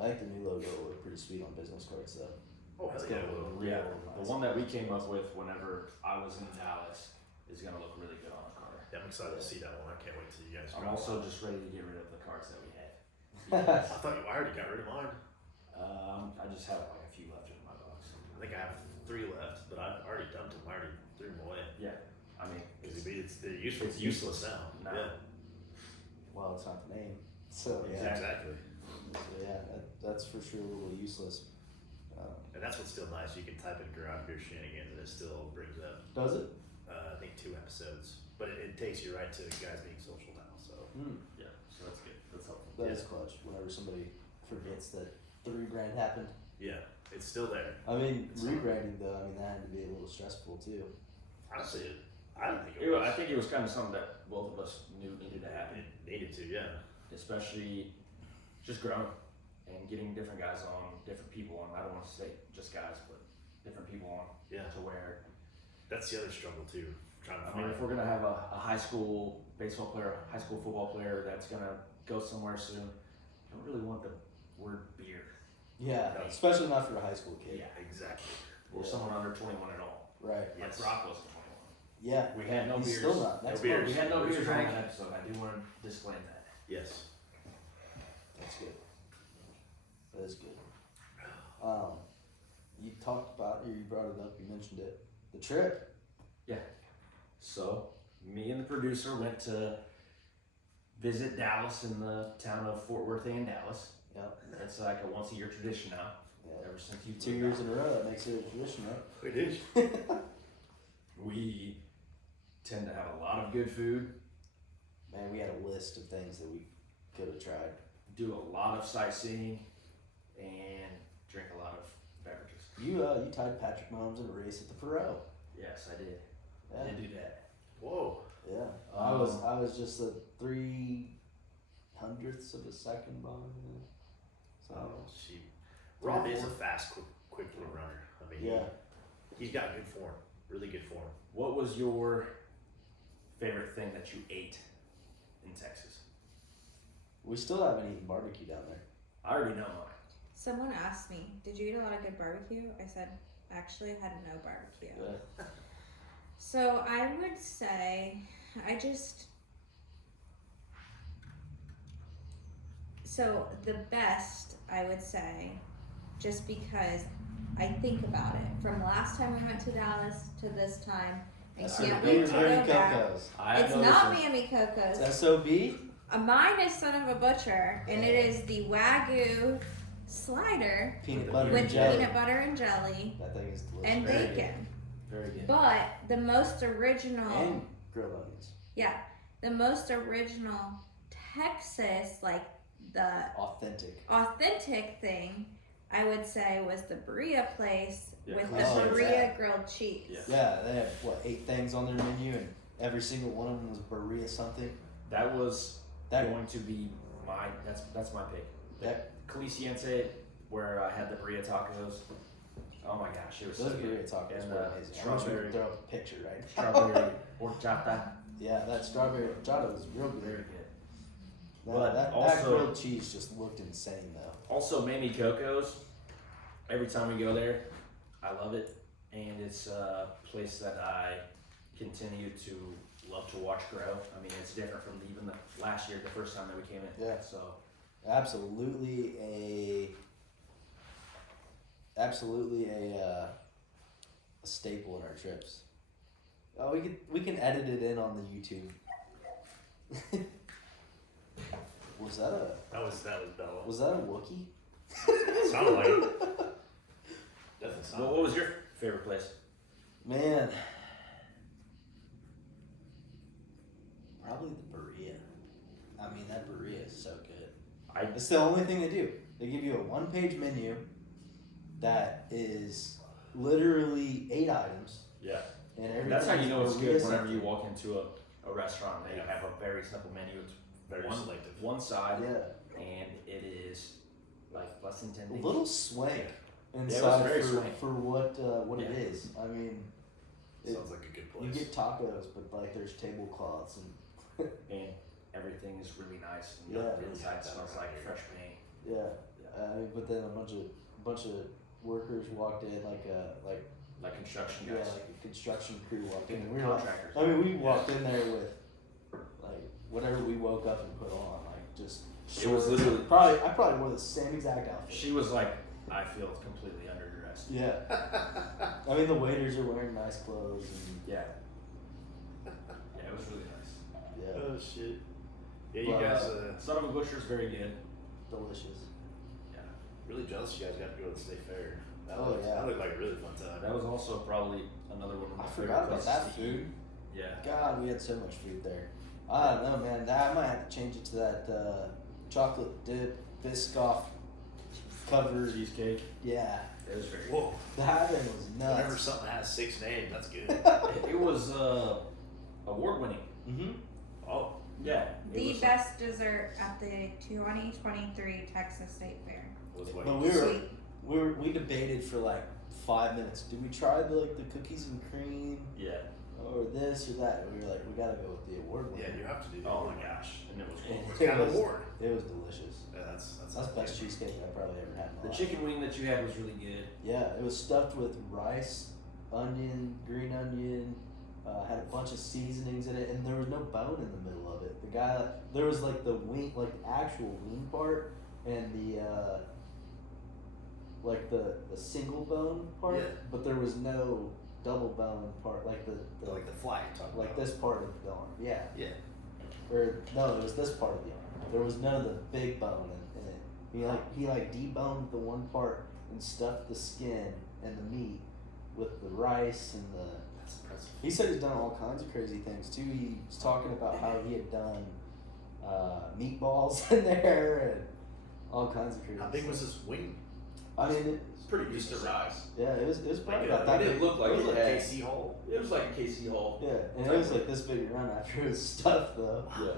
I think the new logo will look pretty sweet on business cards though. Oh, hell It's yeah. gonna Well, look Yeah, real the nice. one that we came up with whenever I was in Dallas is gonna look really good on a card. yeah, I'm excited to see that one. I can't wait till you guys I'm drop also it. just ready to get rid of the cards that we had. I thought I already got rid of mine. I just have like a few left in my box. I think I have 3 left, but I've already dumped them. I already threw them away. I mean, Because they're useless. It's useless now. now. Yeah. Well, it's not the name. So yeah. Exactly. So yeah, that's for sure a little useless. And that's what's still nice. You can type in Garage Beer Shenanigans and it still brings up, Does it? I think 2 episodes. But it takes you right to Guys Being Social now. So Yeah, so that's good. That's helpful. That is clutch. Whenever somebody forgets that the rebrand happened. yeah, it's still there. I mean, It's rebranding though. I mean, that had to be a little stressful too. Honestly, I don't think it was. I think it was kind of something that both of us knew needed to happen, It needed to, yeah. especially just growing and getting different guys on, different people on. I don't want to say just guys, but different people on Yeah. to where, That's the other struggle too. Trying to I mean, find. if we're going to have a high school baseball player, a high school football player that's going to go somewhere soon, I don't really want the word beer. Yeah, No. especially not for a high school kid. Exactly. Or Yeah. someone under 21 at all. Right. Yes. Like Brock wasn't 21. Yeah. We had no He's beers. still not. Next beers. month. We had no Beers beers are on drank. that episode. I do want to disclaim that. Yes. That's good. is good. You talked about, or you brought it up, you mentioned it, the trip. So, me and the producer went to visit Dallas in the town of Fort Worth and Dallas. Yep. It's like a once a year tradition now. Yeah. Ever since you 2 years in a row, that makes it a tradition, We did. right? We tend to have a lot of good food, Man, we had a list of things that we could have tried. do a lot of sightseeing, and drink a lot of beverages. You tied Patrick Mahomes in a race at the Perot. Yes, I did. Yeah. I did do that. Whoa. Yeah. I was just a 3/100ths of a second behind him. So She. Rob is a fast, quick little runner. I mean, yeah. he's got good form. Really good form. What was your favorite thing that you ate in Texas? We still haven't eaten barbecue down there. I already know mine. Someone asked me, "Did you eat a lot of good barbecue?" I said, "Actually, I had no barbecue." Yeah. So I would say, so the best I would say, just because I think about it, from last time we went to Dallas to this time, I That's can't Miami wait to go back. Cocos. I It's not Miami Cocos. It's SOB. Mine is Son of a Butcher, and it is the Wagyu slider Peanut butter with and jelly. peanut butter and jelly That thing is delicious. and Very bacon. Very good. But the most original, And grilled onions. yeah, the most original Texas, like the Authentic. thing, I would say was the Berea place Yeah, with oh, the Berea yeah. grilled cheese. Yeah. Yeah, they have 8 things on their menu, and every single one of them was Berea something. That was That going to be my that's my pick. that Caliciense, where I had the burrito tacos. Oh my gosh, it was those so Berea good. tacos And, were amazing. I wish we strawberry- could throw up a picture right now. Strawberry horchata, Yeah, that strawberry horchata was real very good. good. That, But that also- grilled cheese just looked insane though. Also, Mamie Coco's. Every time we go there, I love it, and it's a place that I continue to love to watch grow. I mean, it's different from even the last year, the first time that we came in. Yeah. So Absolutely a staple in our trips. Oh, we can edit it in on the YouTube. Was that Bella. a Wookiee? Sounded like it. Definitely sounded what was your favorite place? Man, probably the Berea. I mean, that Berea is so good. It's the only thing they do. They give you a 1-page menu that is literally 8 items, Yeah. and everything. That's how you know it's Berea good whenever something. you walk into a restaurant. They have a very simple menu. It's Very one, selective. one side, Yeah, and it is like less than 10 a days. little swank it was inside very for, swank. for what it Yeah. is. I mean, Sounds like a good place. you get tacos, but like there's tablecloths and And everything is really nice. And Yeah. the inside smells like fresh paint. yeah. But then a bunch of workers walked in Like construction yeah, guys. like a construction crew walked in. And we were like, Contractors. I mean, we walked in there with like whatever we woke up and put on, like just. It was shorts. literally- I probably wore the same exact outfit. She was like, I feel completely underdressed. Yeah, I mean the waiters are wearing nice clothes and Yeah. Yeah, it was really nice. yeah, Oh shit. Yeah, you But, guys. Son of a Butcher's very good. delicious. Yeah. Really jealous you guys got to go to the state fair. Oh, yeah. That looked like a really fun time. That was also probably another one of my I favorite forgot about places that to eat. food. Yeah. God, we had so much food there. I don't know, man. I might have to change it to that chocolate dip Biscoff covered. Cheesecake. Yeah, It was very Whoa. that thing was Whenever nuts. something has 6 names, that's good. good. It was award winning. Mm-hmm. Oh. Yeah. it The was, best dessert at the 2023 Texas State Fair. Was what But you we debated for like 5 minutes. Did we try the cookies and cream Yeah. or this or that? And we were like, we gotta go with the award winner. Yeah, you have to do that. Oh my gosh. And it was cool. What kind of was- award? It was delicious. Yeah, that's That's the best cheesecake I probably ever had in my The life. chicken wing that you had was really good. Yeah, it was stuffed with rice, onion, green onion, had a bunch of seasonings in it, and there was no bone in the middle of it. There was like the wing, like the actual wing part, and like the single bone part, Yeah. but there was no double bone part, like the Like the fly you're talking like about. this part of the arm. Yeah. Yeah. Or no, it was this part of the arm. There was none of the big bone in it. He deboned the one part and stuffed the skin and the meat with the rice and the. That's impressive. He said he's done all kinds of crazy things too. He was talking about how he had done meatballs in there and all kinds of crazy. How big stuff. was his wing? I mean, It's pretty decent size. yeah, it was probably Like, about I that mean, big. it looked like It was it like had. KC Hole. It was like a KC Hall. Yeah, and it was like this big around after it was stuffed though. Yeah.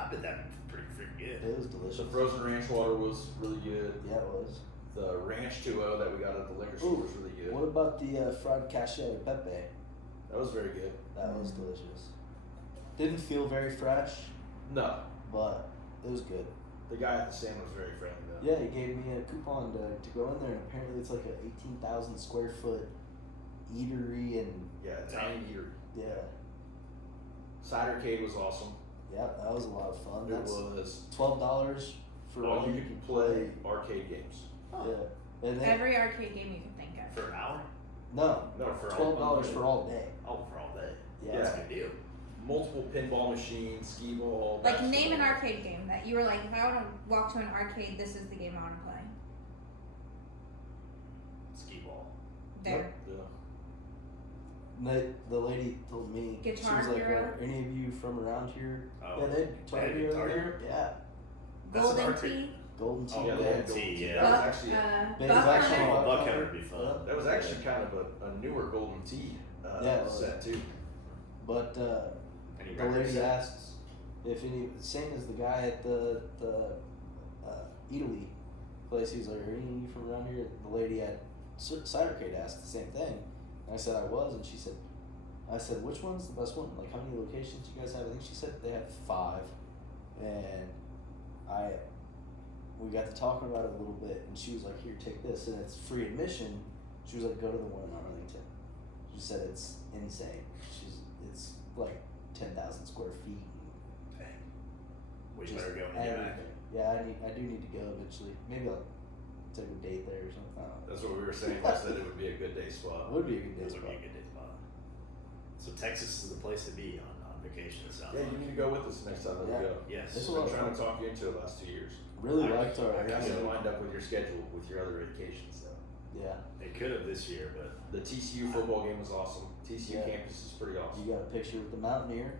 I bet that'd be pretty freaking good. It was The delicious. frozen ranch water was really good. Yeah, it was. The ranch 2.0 that we got at the liquor store Ooh, was really good. What about the fried cacio e pepe? That was very good. That was delicious. Didn't feel very fresh, No, but it was good. the guy at the stand was very friendly though. Yeah, he gave me a coupon to go in there, and apparently it's like a 18,000 square foot eatery, and Yeah, Italian eatery. yeah, Cidercade was awesome. yeah, that was a lot of fun. It That's was $12 for all all you could play arcade games. Yeah, and then Every arcade game you can think of. For an hour? no, No, for $12 for all day. Oh, for all day. Yeah, That's a good deal. multiple pinball machines, skee ball. Like name basketball. an arcade game that you were like, if I want to walk to an arcade, this is the game I want to play. Skee ball. There. Yeah. The lady told me she Guitar was like, Hero? "Are any of you from around here?" Oh. Yeah, they had Guitar They had Hero Guitar there. Hero? Yeah, That's an Golden arcade. Tea. Golden Tea. Oh, Yeah, they Golden had Tea, Golden Tea. yeah. That was Buck, actually It was Buck actually Hunter. Buck Buck Hunter. Hunter would be fun. Yeah. that was actually kind of a newer Golden Tea Yeah, it was. set too. But Any the records lady set? asked if any, same as the guy at the Italy place. He was like, "Are any of you from around here?" The lady at Cidercade asked the same thing. And I said I was, and she said, "I said which one's the best one? Like how many locations you guys have?" I think she said they have 5, and we got to talking about it a little bit, and she was like, "Here, take this," and it's free admission. She was like, "Go to the one in Arlington." She said it's insane. It's like 10,000 square feet. Dang. We Just better go and get back. everything. Yeah, I do need to go eventually. Maybe I'll take a date there or something. I don't know. That's what we were saying. Was that it would be a good day It spot. would be a good day This would spot. be a good day spot. So Texas is the place to be on vacation, it sounds Yeah, you like. need to go with us next time that Yeah. we go. Yes. This We've will- been trying to talk you into it the last 2 years. Really I- liked our I I got Yeah. it lined up with your schedule with your other vacations though. Yeah, They could have this year, but The TCU football game was awesome. TCU Yeah. campus is pretty awesome. you got a picture with the Mountaineer.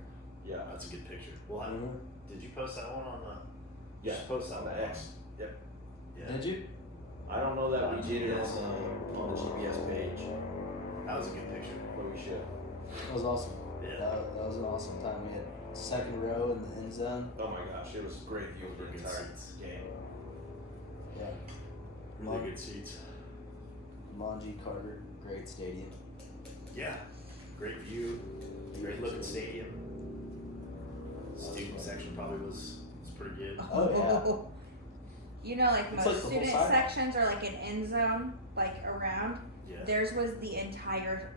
Yeah. that's a good picture. Well, Mhm. did you post that one on the? Yeah. You should post that On one the X. Yep. Yeah. Did you? I don't know that we did it Yes. on the GPS page, That was a good picture. but we should. That was awesome. Yeah. That was an awesome time. We had second row in the end zone. Oh my gosh, it was a great view of the Good entire seats. game. Yeah, Really good seats. Manji Carter, great stadium. Yeah. Great view. Great looking stadium. Student section probably was pretty good. Oh, yeah. You know, like It's most like the whole student sideline. sections are like an end zone, like around. Yeah. Theirs was the entire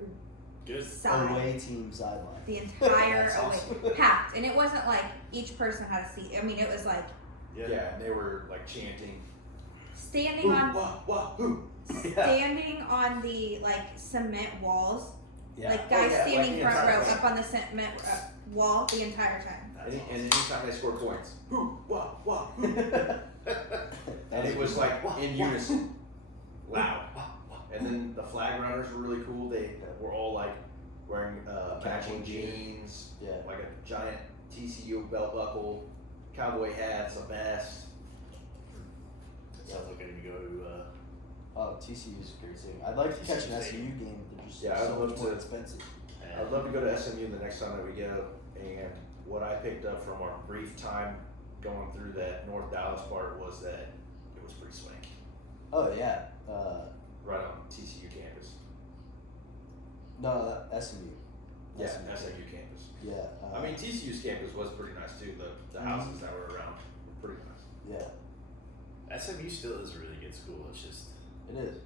Good. side. Away team sideline. The entire That's away awesome. packed, and it wasn't like each person had a seat. I mean, it was like Yeah, and they were like chanting. standing Ooh, on wah, wah, ooh. standing on the like cement walls, Yeah. like Oh, guys yeah, like standing the front entire row thing. up on the cement wall the entire time. That's And, awesome. and anytime they scored points, ooh, wah, wah, ooh. That And it was like Wah, in wah. unison, loud. And then the flag runners were really cool. They were all like wearing matching Cowboy gear. jeans, Yeah. like a giant TCU belt buckle, cowboy hats, a vest. Sounds like I'm gonna go to. Oh, TCU is a great stadium. I'd like to catch an SMU game. They're just Yeah, I'd so love much more to. expensive. I'd love to go to SMU the next time that we go. And what I picked up from our brief time going through that North Dallas part was that it was pretty swanky, Oh yeah. right on TCU campus. No, SMU. Yeah, SMU campus. Yeah. I mean, TCU's campus was pretty nice too. The houses that were around were pretty nice. Yeah, SMU still is a really good school. It's just it is.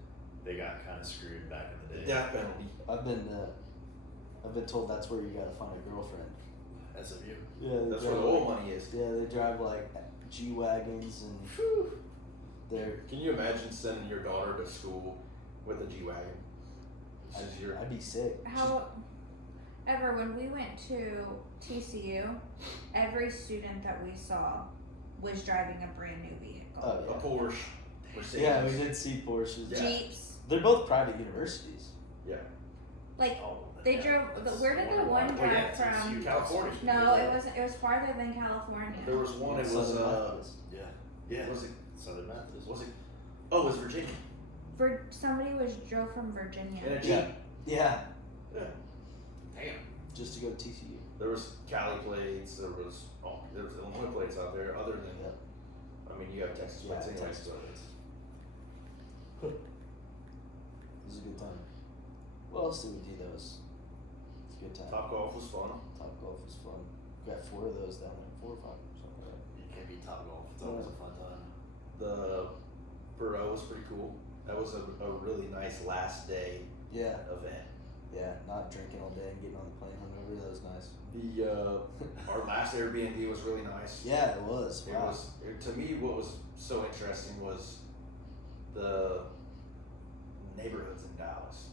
they got kind of screwed back in the The day. death penalty. I've been told that's where you gotta find a girlfriend. SMU. Yeah, That's where the oil money is. Yeah, they drive like G wagons and They're Can you imagine sending your daughter to school with a G-Wagon? Since you're I'd be sick. However, when we went to TCU, every student that we saw was driving a brand new vehicle. Oh a yeah. Porsche, Mercedes. Yeah, we did see Porsches. Yeah. Jeeps. They're both private universities. Like Oh, they yeah, drove. that's Where did the one Oh, yeah, drive from? TCU, California. No, it was. It was farther than California. There was one. It was Southern Methodist. Yeah. was it Southern Methodist. was it? Oh, it was Virginia. Somebody drove from Virginia. In a Jeep. Yeah. Yeah. Yeah. Damn. Just to go to TCU. There was Cali plates. There was Illinois plates out there. Other than Yeah. I mean, you have Texas Yeah, plates anyways. Texas but- plates. It was a good time. What else did we do? That was it's a good time. Top golf was fun. Top golf was fun. We got 4 of those down there, 4 or 5 or something like that. You can't beat Top Golf. It's always a fun time. The Burrow was pretty cool. That was a really nice last day Yeah, event. yeah. Not drinking all day and getting on the plane hungover. That was nice. The our last Airbnb was really nice. Yeah, it was. It Wow. was to me what was so interesting was the neighborhoods in Dallas.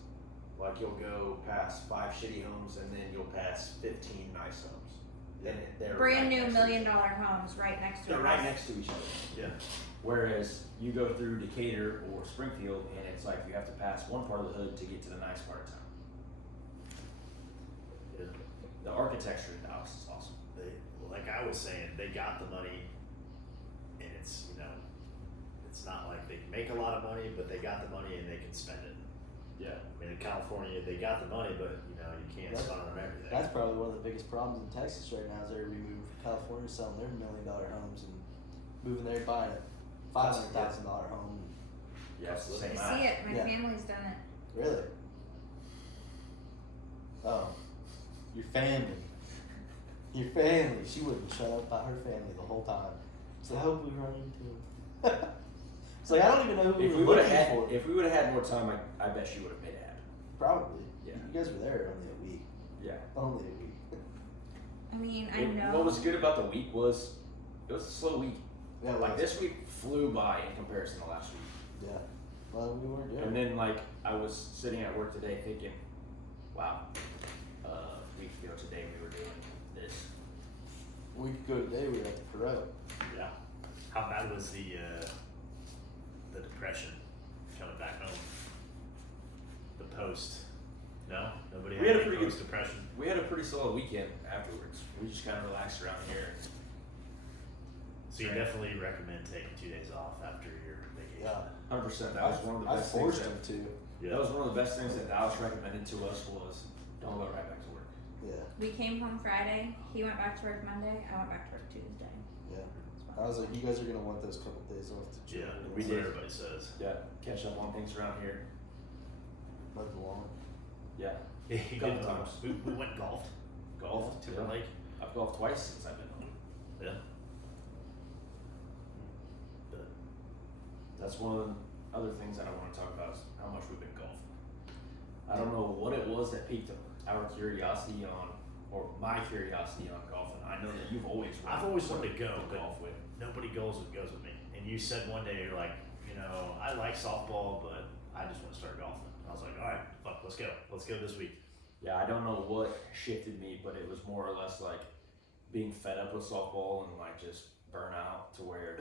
Like you'll go past 5 shitty homes and then you'll pass 15 nice homes. And they're Brand right new next $1 to million each other. homes right next to They're us. right next to each other. Yeah. Whereas you go through Decatur or Springfield and it's like you have to pass one part of the hood to get to the nice part of town. Yeah. The architecture in Dallas is awesome. They, like I was saying, they got the money, and it's it's not like they can make a lot of money, but they got the money and they can spend it. Yeah. I mean, in California, they got the money, but you can't That's- spend it on everything. That's probably one of the biggest problems in Texas right now is they're moving from California, selling their $1 million homes and moving there, buying a $500,000 home. Yeah, it's the I same see it. My Yeah. family's done it. Really? Oh, your family. Your family. She wouldn't shut up about her family the whole time. So I hope we run into him. It's like I don't even know who If we we were would have looking had, for. if we would have had more time, I bet she would have made it happen. Probably. Yeah. You guys were there only a week. Yeah. Only a week. I mean, I know. What was good about the week was it was a slow week. Yeah, Like this week flew by in comparison to last week. Yeah. Well, we weren't doing And then like I was sitting at work today thinking, wow, a week ago today we were doing this. a week ago today we were at the Perot. Yeah. How bad was the depression coming back home? The post. No, nobody We had had a any pretty good- post depression. We had a pretty solid weekend afterwards. We just kind of relaxed around here. So you Right. definitely recommend taking 2 days off after your vacation. Yeah. 100%. That was one of the I best things. forced That, him to. Yeah. that was one of the best things that Dallas recommended to us was don't go right back to work. Yeah. We came home Friday. He went back to work Monday. I went back to work Tuesday. Yeah. I was like, you guys are gonna want those couple days off to chill. Yeah, We that's did. what everybody says. Yeah, catch up on things around here. Mow the lawn. Yeah, You Couple did, times. we went golfed. golf. Timberlake. Yeah. I've golfed twice since I've been home. Yeah. But That's one of the other things that I want to talk about is how much we've been golfing. I don't know what it was that piqued our curiosity on, or my curiosity on golfing. I know that you've always I've always wanted to go, to but golf with. nobody goes with me. And you said one day you're like, I like softball, but I just want to start golfing. I was like, all right, fuck, let's go. Let's go this week. Yeah, I don't know what shifted me, but it was more or less like being fed up with softball and like just burnout to where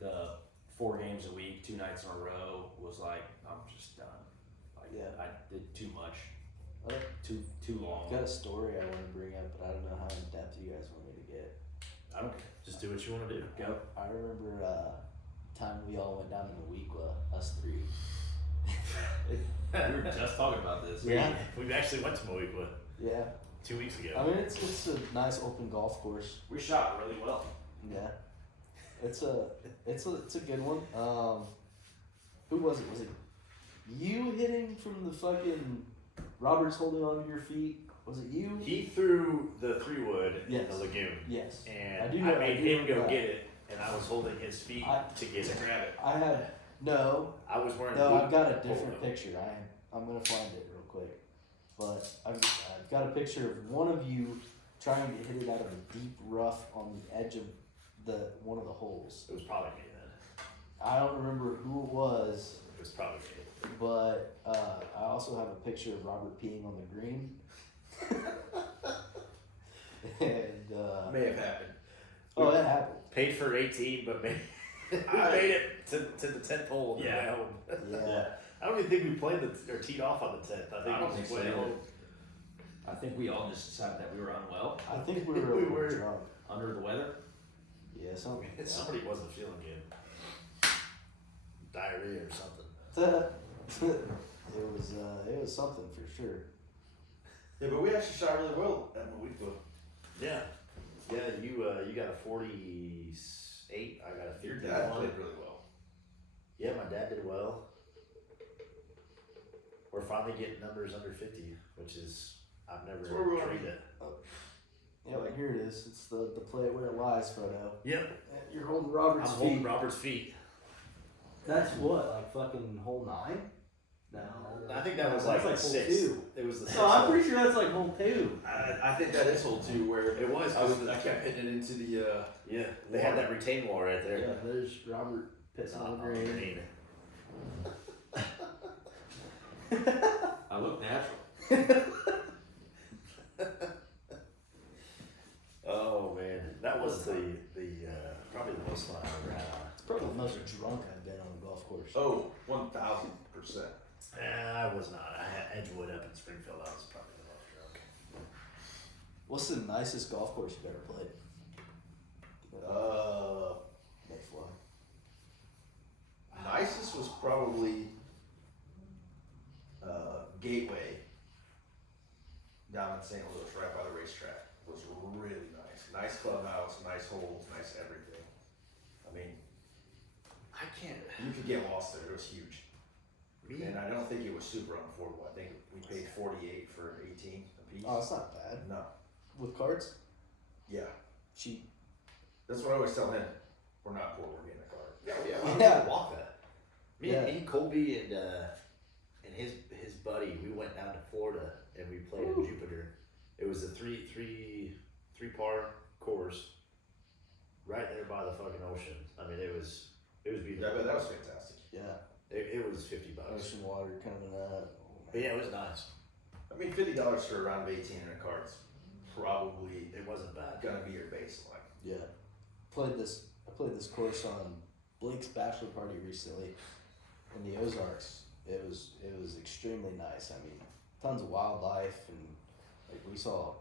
the 4 games a week, 2 nights in a row was like, I'm just done. Like Yeah. I did too much, I too long. got a story I want to bring up, but I don't know how in depth you guys want me to get. I don't care. Just do what you want to do. Go. I remember time we all went down to the Weekla, us 3. We were just talking about this. Yeah. We actually went to Moequa Yeah. 2 weeks ago. I mean, it's a nice open golf course. We shot really well. Yeah. It's a good one. Who was it? Was it you hitting from the fucking Roberts holding onto your feet? Was it you? He threw the 3-wood in Yes. the lagoon, Yes. and I do I know- made I do him remember go that. get it, and I was holding his feet to get it. Grab it. I have no. I was wearing. No, boot- I've got a Oh, different no. picture. I'm gonna find it real quick, but I've got a picture of one of you trying to hit it out of a deep rough on the edge of one of the holes. It was probably me then. I don't remember was probably me. But I also have a picture of Robert peeing on the green. And May have happened. oh, that happened. Paid for 18, but made, we made it to the 10th hole. And Yeah. went home. Yeah. I don't even think we played or teed off on the 10th. I think I don't we think just so went either. home. I think we all just decided that we were unwell, I think we were a We little were. drunk. under the weather. Yeah, something. like that. Somebody wasn't feeling good. Diarrhea or something. It was something for sure. Yeah, but we actually shot really well at Mawiko. Yeah. Yeah, you got a 48. I got a Your 51. dad played really well. Yeah, my dad did well. We're finally getting numbers under 50, which is I've never That's where we wanna dreamed be. it. Yeah, like here it is. It's the play it where it lies photo. Yep. You're holding Robert's I'm feet. holding Robert's feet. That's what, like fucking hole 9? No. I think that was That's like, hole 6. 2. It was the 6th. No, I'm pretty sure that's like hole 2. I think that is hole 2 where It was. I kept hitting it into the. Yeah, they had that retaining wall right there. Yeah, there's Robert pissing on the green. I look natural. Oh man, that was the probably the most fun I ever had on. It's probably the most drunk I've been on a golf course. Oh, 1000%. I was not. I had Edgewood up in Springfield. I was probably the most drunk. What's the nicest golf course you've ever played? Mayflower. Nicest was probably Gateway down in St. Louis, right by the racetrack. Was really nice. Nice clubhouse, nice holes, nice everything. I mean, I can't. you could get lost there. It was huge. Me? And I don't think it was super unaffordable. I think we paid 48 for 18 a piece. Oh, it's not bad. No. With cards? Yeah. Cheap. That's what I always tell him. We're not poor, we're getting a car. Yeah. Yeah. Walk that. Yeah. Me, Colby, and his buddy. We went down to Florida and we played in Jupiter. It was a three par course, right there by the fucking ocean. I mean, it was Yeah, beautiful. but that was fantastic. Yeah. It was $50. Ocean water coming up. But yeah, it was nice. I mean, $50 for a round of 18 in a cart's probably It wasn't bad. gonna be your baseline. Yeah. I played this course on Blake's bachelor party recently in the Ozarks. It was extremely nice. I mean, tons of wildlife, and like we saw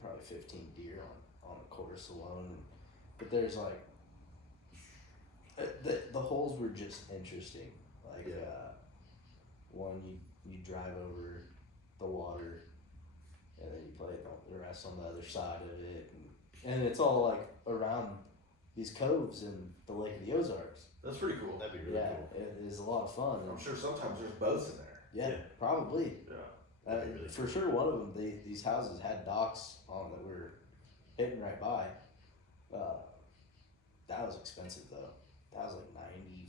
probably 15 deer on the course alone. But there's like the holes were just interesting. Like one you drive over the water, and then you play the rest on the other side of it, and it's all like around these coves in the Lake of the Ozarks. That's pretty cool. That'd be really Yeah, cool. it is a lot of fun. I'm sure sometimes there's boats in there. Yeah, Yeah. probably. Yeah. That'd be really For sure, one of them, these houses had docks on that we were hitting right by. That was expensive though. That was like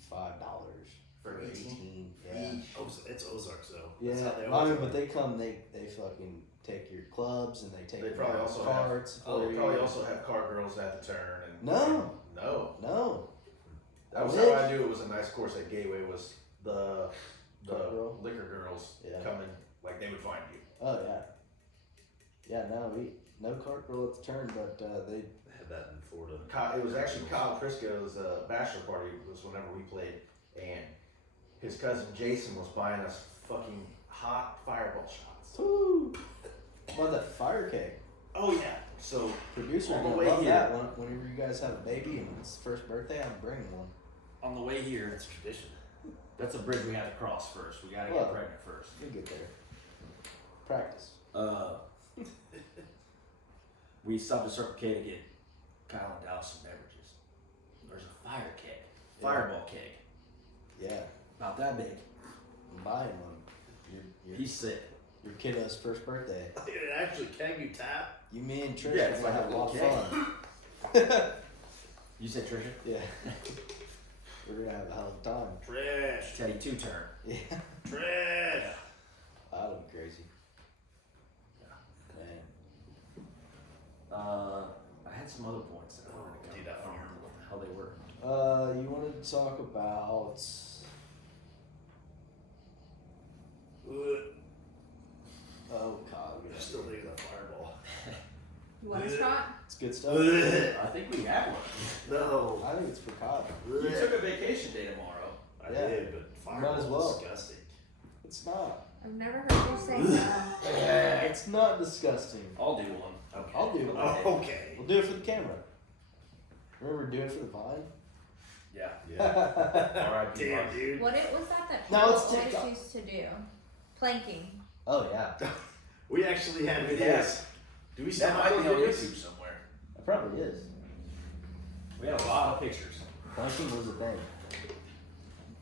$95 For 18? Yeah. It's Ozarks though. Yeah, That's how they I always mean, are. but they come, they fucking take your clubs and they take They your probably also have- carts. Oh, for they you. probably also have car girls at the turn. And No. No. That I was wish. how I knew it was a nice course at Gateway was the Car girl? liquor girls Yeah. coming, like they would find you. Oh yeah. Yeah, no cart girl at the turn, but they They had that in Florida. It was actually Kyle Prisco's bachelor party was whenever we played, and his cousin Jason was buying us fucking hot fireball shots. woo. About that fire cake. Oh yeah. So Producer On the gonna way love here- that one. Whenever you guys have a baby and it's first birthday, I'm bringing one. On the way here, That's tradition. that's a bridge we have to cross first. We gotta Well. get pregnant first. You'll get there. Practice. We stopped at Circle K to get Kyle and Dallas some beverages. There's a fire keg, fireball keg, Yeah, about that big. I'm buying one. Your He's sick. your kiddo's first birthday. It actually can you tap? You, me, and Trish Yeah, are it's gonna like have a a lot of little fun. You said Trisha? Yeah. We're gonna have a hell of a time. Trish. Teddy two turn. Yeah. Trish. That'll be crazy. Man. I had some other points that I wanted to Do cover. that I don't fire. remember how they were. You wanted to talk about Oh God, I'm still thinking of Fireball. You want a shot? it's good stuff. I think we have one. No. I think it's for cod. You took a vacation day tomorrow. I Yeah. did, but Fireball as well. disgusting. It's not. I've never heard you say that. It's not disgusting. I'll do one. Okay. I'll do it. Oh, okay. We'll do it for the camera. Remember, do it for the vine. Yeah. Yeah. Alright, Damn, dude. What it was that Now people it's always TikTok. used to do? Planking. Oh yeah, We actually had We videos. Do we still That have might be on those videos? YouTube somewhere. it probably is. We had a lot of pictures. Planking was a thing.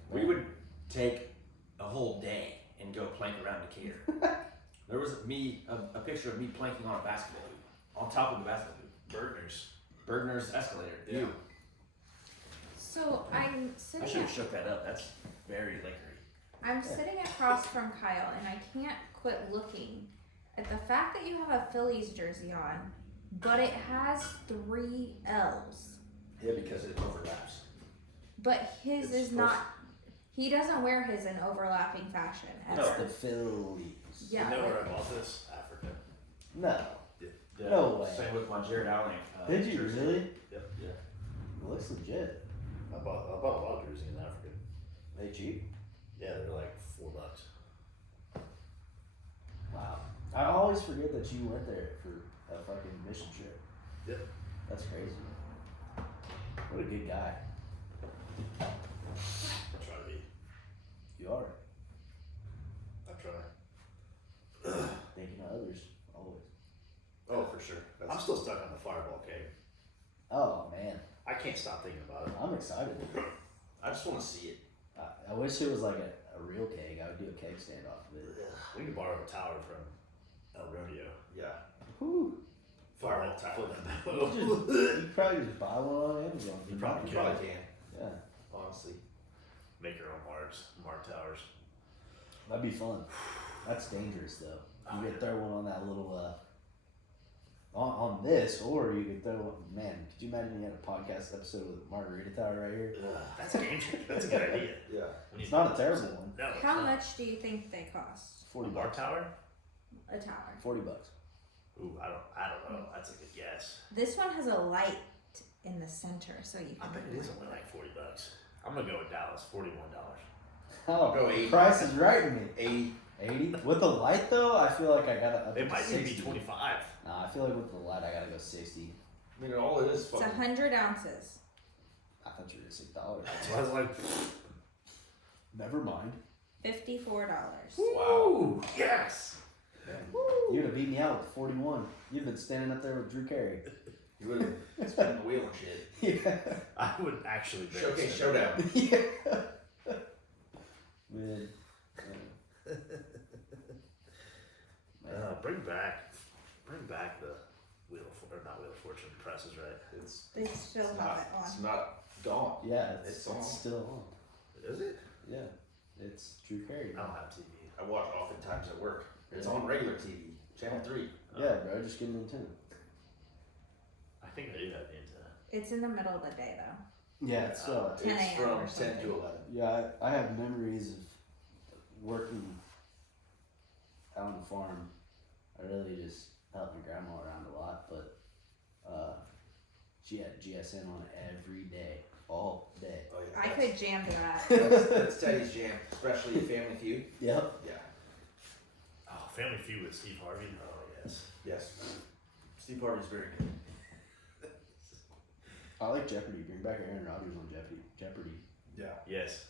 We would take a whole day and go plank around Decatur. There was a picture of me planking on a basketball hoop, on top of the basketball hoop. Burners. Bergner's escalator. Yeah. You. So I'm I sitting should have shook that up. That's very liquory. I'm sitting across from Kyle and I can't quit looking at the fact that you have a Phillies jersey on, but it has 3 L's. Yeah, because it overlaps. But his It's is supposed- not. He doesn't wear his in overlapping fashion. No. It's Ever. the Phillies. Yeah. You know like- where I bought this? Africa. No. Yeah. No way. Same with my Jared Allen. Did you jersey. really? Yep. Yeah. It looks legit. I bought a lot of jerseys in Africa. They cheap. Yeah, they're like $4. Wow. I always forget that you went there for a fucking mission trip. Yep. That's crazy. What a good guy. I try to be. You are. I try. Thinking of others. Always. Oh, for sure. I'm still stuck on the Fireball cake. Oh man. I can't stop thinking about it. I'm excited. I just want to see it. I wish it was like a real keg. I would do a keg stand off of it. We could borrow a tower from El Rodeo. Yeah. Whew. Fireball tower. You could probably just buy one on Amazon. You probably You probably can, Yeah. honestly. Make your own Mark towers. That'd be fun. That's dangerous though. You could throw one on that little on this, or you could throw one. Man, could you imagine you had a podcast episode with Margarita Tower right here? That's a game changer. That's a good idea. Yeah. It's not a terrible one. No. it's How not. much do you think they cost? A 40 Mark bucks. tower? A tower. $40. Ooh, I don't know. That's a good guess. This one has a light in the center, so you I can. bet it is only like $40. I'm gonna go with Dallas. $41. Oh, Go 80. price is right in me. 80. 80 with the light though. I feel like I gotta up It to might even be 60. 25. Nah, I feel like with the light I gotta go 60. I mean, all it is It's fucking. 100 ounces. I thought you were gonna say dollars. So I was like, Never mind. $54. "Ooh, yes." You'd have beat me out with 41. You've been standing up there with Drew Carey. You would have spun the wheel and shit. Yeah. I would actually bet Showcase it's- showdown. Yeah. Man. Bring back the not Wheel of Fortune. Press is right. It's They still it's have not, it it's on. not gone. Yeah, It's it's on. still Is it? on. Yeah. It's Drew Carey. I don't have TV. I watch oftentimes at work. It's on regular TV, Channel 3. Yeah, bro, just get an antenna. I think I do have the antenna. It's in the middle of the day though. Yeah, it's 10 It's a.m. from or 10 something. to 11. yeah, I have memories of working out on the farm. I really just helped my grandma around a lot, but she had GSN on every day, all day. Oh, yeah. I could jam to that. That's Teddy's jam, especially Family Feud. Yep. Yeah. Oh, Family Feud with Steve Harvey. Oh yes. Yes. Steve Harvey's very good. I like Jeopardy. Bring back Aaron Rodgers on Jeopardy. Yeah. Yes.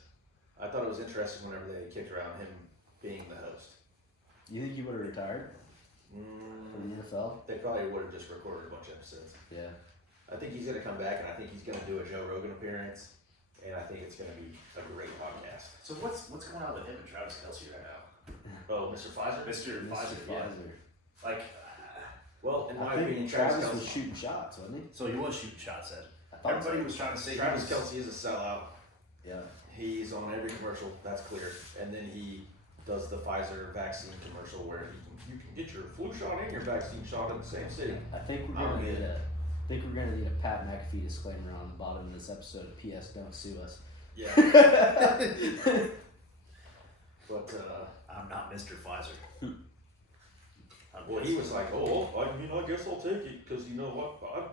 I thought it was interesting whenever they kicked around him being the host. You think he would have retired from the NFL? They probably would have just recorded a bunch of episodes. Yeah. I think he's going to come back, and I think he's going to do a Joe Rogan appearance, and I think it's going to be a great podcast. So what's going on with him and Travis Kelce right now? Oh, Mr. Pfizer? Mr. Mr. Pfizer. Yeah. Pfizer. Like, Well, in my I think opinion, Travis Travis was Kelce. shooting shots, wasn't he? so he was shooting shots at. I thought Everybody so. was trying to say Travis he was, Kelce is a sellout. Yeah. He's on every commercial, that's clear. And then he does the Pfizer vaccine commercial where you can get your flu shot and your vaccine shot in the same city. I think we're I'm gonna need good. a Pat McAfee disclaimer on the bottom of this episode of P.S. Don't sue us. Yeah. But I'm not not Mr. Pfizer. Well, he was like, "Oh, I guess I'll take it because you know what? I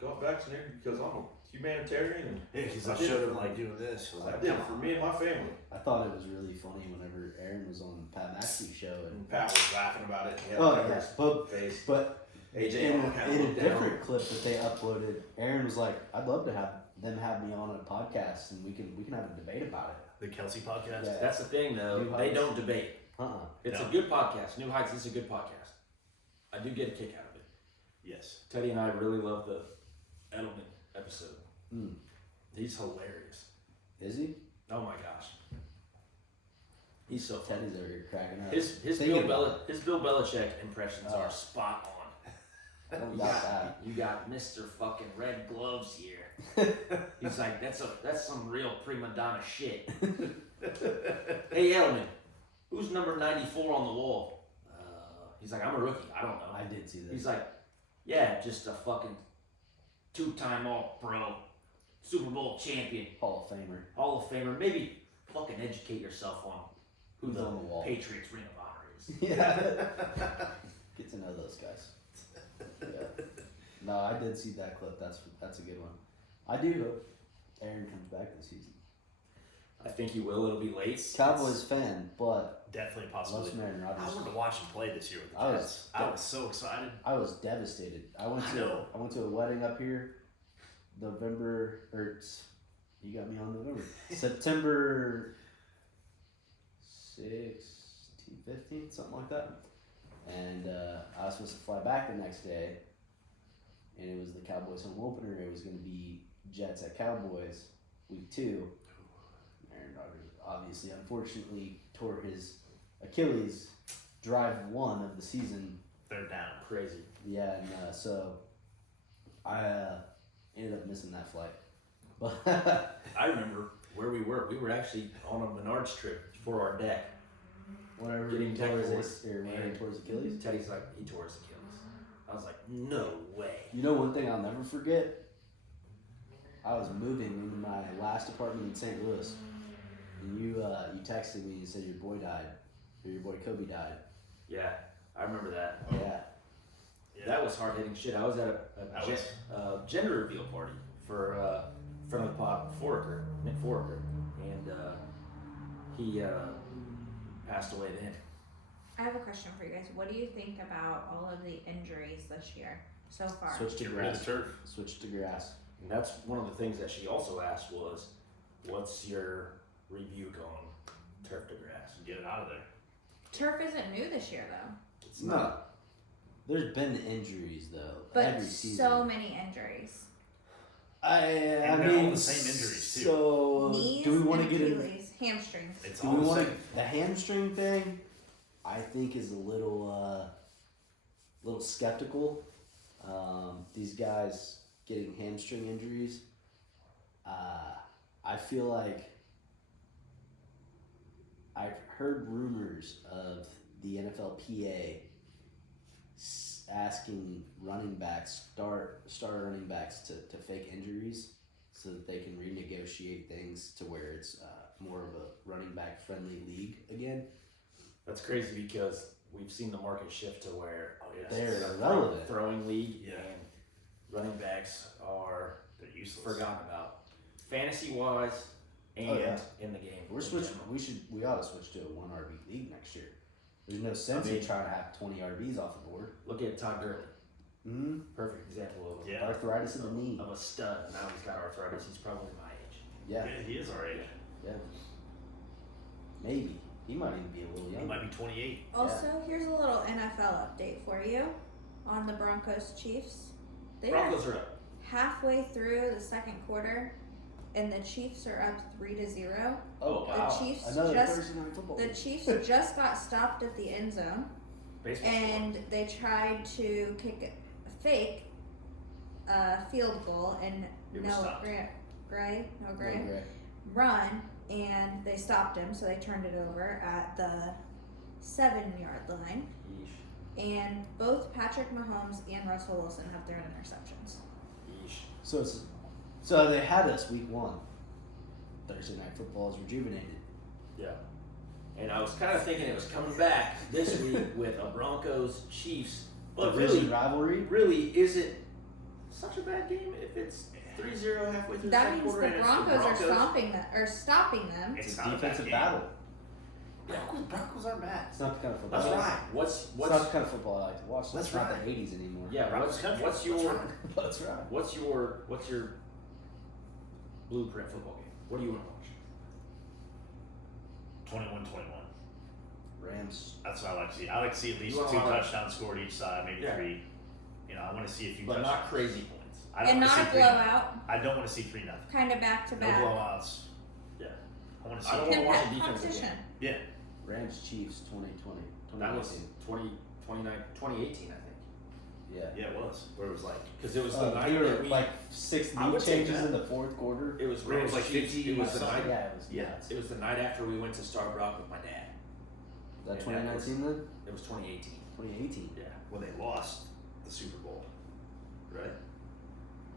got vaccinated because I'm a humanitarian and Yeah, because I I did showed it him for- like doing this. Was I like, did it come for on. me and my family." I thought it was really funny whenever Aaron was on Pat McAfee's show and And Pat was laughing about it. He had oh a yeah, but face. in, AJ in had a looked down. different clip that they uploaded, Aaron was like, "I'd love to have me on a podcast and we can have a debate about it." The Kelsey podcast. Yeah. That's the thing, though. New They Heights. don't debate. It's No. a good podcast. New Heights is a good podcast. I do get a kick out of it. Yes. Teddy and I really love the Edelman episode. Mm. He's hilarious. Is he? Oh my gosh. He's so funny. Teddy's over here cracking up. His Thinking about Bill Belichick impressions Oh. are spot on. I don't You got got, you got Mr. fucking Red Gloves here. He's like, that's some real prima donna shit. Hey Edelman, who's number 94 on the wall? He's like, I'm a rookie. I don't know. I did see that. He's like, yeah, just a fucking 2-time All-Pro, Super Bowl champion, Hall of Famer. Hall of Famer. Maybe fucking educate yourself on who Who's the on the wall. Patriots Ring of Honor is. Yeah. Get to know those guys. Yeah. No, I did see that clip. That's a good one. I do hope Aaron comes back this season. I think he will. It'll be late. Cowboys fan, but Definitely a love possibility. some Aaron I Rodgers. wanted to watch him play this year with the I was- Jets. I was so excited. I was devastated. I went I to know. a wedding up here, you got me on November. September 16th, 15th, something like that. And I was supposed to fly back the next day, and it was the Cowboys home opener. It was going to be Jets at Cowboys, week 2. Aaron Rodgers obviously, unfortunately, tore his Achilles drive 1 of the season. They're down. Crazy. Yeah, and so I ended up missing that flight. But I remember where we were. We were actually on a Menards trip for our deck. whenever Getting he tore tech his, or when he tore his Achilles. Teddy's like, he tore his Achilles. I was like, no way. You know one thing I'll never forget? I was moving into my last apartment in St. Louis, and you texted me and said your boy died, or your boy Kobe died. Yeah, I remember that. Yeah. That was hard hitting shit. I was at a gender reveal party for friend of the pod, Foraker, Nick Foraker, and he passed away then. I have a question for you guys. What do you think about all of the injuries this year so far? Switch to Get rid of grass. the turf. Switch to grass. And that's one of the things that she also asked was, what's your review on turf to grass? Get it out of there. Turf isn't new this year though, It's No. not. There's been injuries though. but every season. so many injuries. I And they're mean, all the same injuries, too. So Knees do we want to and get in? Achilles, hamstrings. It's Do all we the want same. the hamstring thing? I think is a little skeptical. These guys getting hamstring injuries. I feel like I've heard rumors of the NFLPA asking running backs, star running backs to fake injuries so that they can renegotiate things to where it's more of a running back friendly league again. That's crazy because we've seen the market shift to where They're it's a irrelevant. throwing league Yeah. and running backs are They're useless. forgotten about, fantasy wise and Oh, yeah. in the game. We're in switching. general. We ought to switch to a 1 RB league next year. There's no sense I mean- in trying to have 20 RBs off the board. Look at Todd Gurley, Mm-hmm. perfect example of Yeah. Arthritis in the knee. of a stud. Now he's got arthritis. He's probably my age. Yeah, Yeah, he is our age. yeah. Maybe he might even be a little He young. might be 28. Also, here's a little NFL update for you on the Broncos Chiefs. They Broncos are are up. halfway through the second quarter, and the Chiefs are up 3-0. Oh, wow. The Chiefs Another just Thursday night football. the Chiefs just got stopped at the end zone, Baseball. and they tried to kick a fake field goal, and It was no stopped. Gray No, great. run, and they stopped him, so they turned it over at the 7-yard line. Yeesh. And both Patrick Mahomes and Russell Wilson have thrown interceptions. Yeesh. So they had us week 1. Thursday night football is rejuvenated, Yeah. And I was kind of thinking it was coming back this week with a Broncos Chiefs, but Division really, rivalry. is it such a bad game if it's 3-0 halfway through the That second means quarter? the and Broncos are it's the stopping them. It's It's not a a bad defensive game. battle. Broncos aren't bad. It's not the kind of football. That's I like. right. What's It's not the kind of football I like to watch. That's It's not right. the 80s anymore. yeah? Broncos country. What's That's your right. That's right. what's your blueprint football game? What do you want to watch? 21-21. Rams. That's what I like to see. I like to see at least You want 2 a lot of- touchdowns scored each side, maybe Yeah. 3. You know, I want to see a few But touchdowns. not crazy points. I don't And want to not see a 3 blowout, I don't want to see 3-0. kind of back to No back. blowouts. Yeah. I want to I see. don't wanna watch a defensive Competition. game. Yeah. Rams Chiefs 2020. That was 2019. 2018, I think. Yeah. Yeah, it was. Where it was like Because it was the night we were that we. like 6 I knee would take changes that. in the fourth quarter. it was where it was Rams like Chiefs. 50 It was the something. night. Yeah, it was Yeah. nuts. It was the night after we went to Starbucks with my dad. Was that and that 2019 then? It was 2018. 2018. Yeah. when they lost the Super Bowl, right?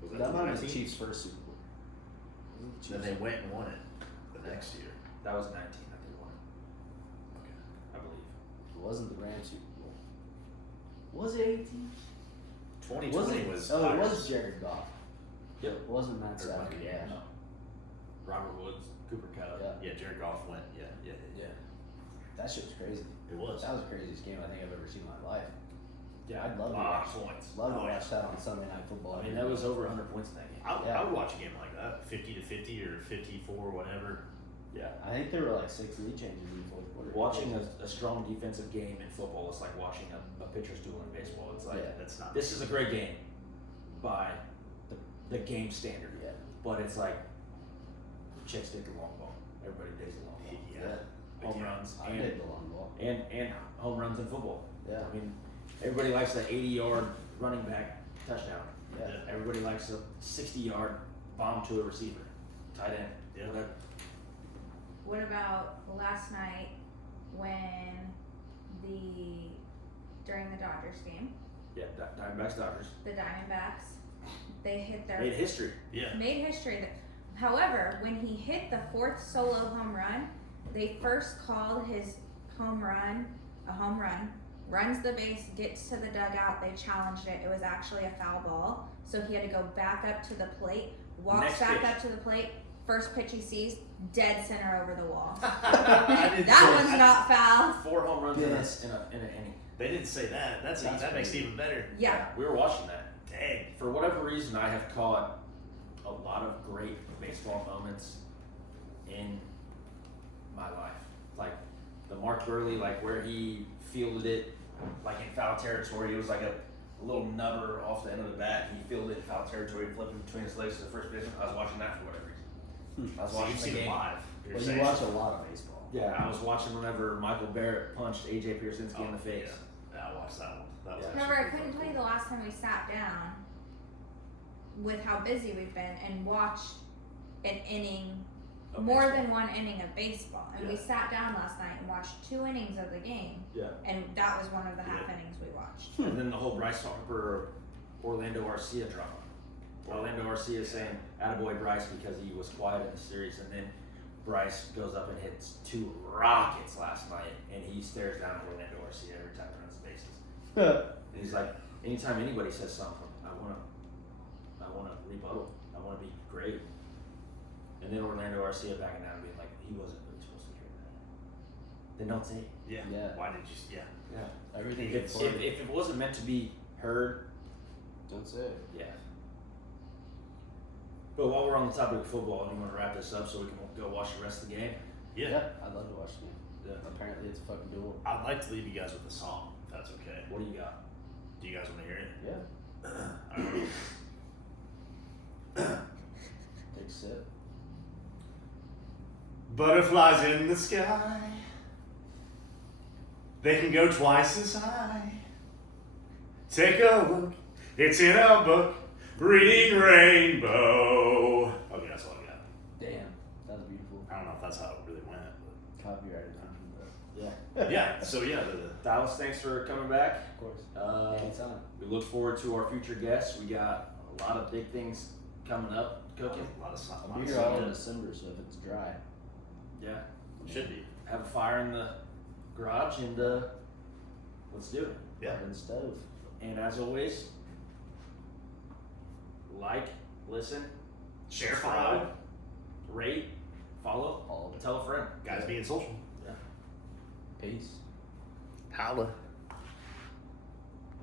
Was That might have been the 2019? Chiefs' first Super Bowl. Wasn't the Then Chiefs- they went and won it the next year. That was 19 that they won, Okay. I believe. It wasn't the Rams Super Bowl. Was it 18? 2020 was. Oh, it Pirates. was Jared Goff. Yep. It wasn't Matt Or Stafford. Buccaneers. Yeah. No. Robert Woods, Cooper Kupp. Yeah. Yeah, Jared Goff went. Yeah. That shit was crazy. It was. That was the craziest game I think I've ever seen in my life. Yeah. I'd love to lot watch. of points. Love to Oh, yeah. watch that on Sunday Night Football. I mean, that was over 100 points in that game. I Yeah. would watch a game like that, 50-50 or 54, whatever. Yeah. I think there were like 6 lead changes in the fourth quarter. Watching a strong defensive game in football is like watching a pitcher's duel in baseball. It's like, Yeah. That's not. this is a great game by the game standard. Yeah. But it's like, chicks dig the long ball. Everybody digs the long ball. Yeah. Home Yeah. runs I and, did the long ball. and home runs in football. Yeah. I mean, everybody likes that 80-yard running back touchdown. Yeah. Yeah. Everybody likes a 60-yard bomb to a receiver, tight end, Yeah. whatever. What about last night when during the Dodgers game, Yeah, Diamondbacks, Dodgers the Diamondbacks, they hit their made history. Yeah. made history. However, when he hit the 4th solo home run, they first called his home run a home run. Runs the base, gets to the dugout. They challenged it. It was actually a foul ball, so he had to go back up to the plate. Walks Next back pitch. up to the plate. First pitch he sees, dead center over the wall. I didn't That say- one's not foul. 4 home runs Yes. in an inning. They didn't say that. That makes it even better. Yeah. We were watching that. Dang. For whatever reason, I have caught a lot of great baseball moments in my life. Like the Mark Burley, like where he fielded it, like in foul territory. It was like a little nubber off the end of the bat. He fielded it in foul territory, flipped it between his legs to the first baseman. I was watching that for whatever reason. I was So watching you've the seen it game. live. You're Well, you saying. watch a lot of baseball. Yeah, I was watching whenever Michael Barrett punched AJ Pierzynski in the face. Yeah, I watched that one. That was Yeah. Remember, I actually couldn't tell you the last time we sat down with how busy we've been and watched an inning, Of more baseball. than one inning of baseball. And we Yeah. sat down last night and watched 2 innings of the game, Yeah. and that was one of the half Yeah. innings we watched. And then the whole Bryce Harper, Orlando Arcia drama. Orlando Arcia saying, "Attaboy Bryce," because he was quiet in the series, and then Bryce goes up and hits 2 rockets last night, and he stares down at Orlando Arcia every time he runs the bases. And he's like, anytime anybody says something, I wanna rebuttal. I wanna be great. And then Orlando Arcia backing down and being like, he wasn't really supposed to hear that. Then don't say it. Yeah. Yeah. Why did you? Yeah. Yeah. Everything's If recorded. it wasn't meant to be heard, Don't say it. yeah. But while we're on the topic of football, you want to wrap this up so we can go watch the rest of the game? Yeah. I'd love to watch the game. Yeah. Apparently it's a fucking duel. I'd like to leave you guys with a song, if that's okay. What do you got? Do you guys want to hear it? Yeah. Take a sip. Butterflies in the sky. They can go twice as high. Take a look. It's in a book. Reading Rainbow. Okay, that's all I got. Damn. That was beautiful. I don't know if that's how it really went. Copyrighted content, but Yeah. But yeah, so yeah, Dallas, thanks for coming back. of course. Uh, Anytime. we look forward to our future guests. We got a lot of big things coming up, cooking. a lot of sun. I'll be here all in December, so if it's dry, Yeah. Should be. have a fire in the garage, and let's do it. Yeah. And stove. And as always, like, listen, Share, subscribe, follow. rate, follow, All of it. tell a friend. Guys being social. Peace. Holla.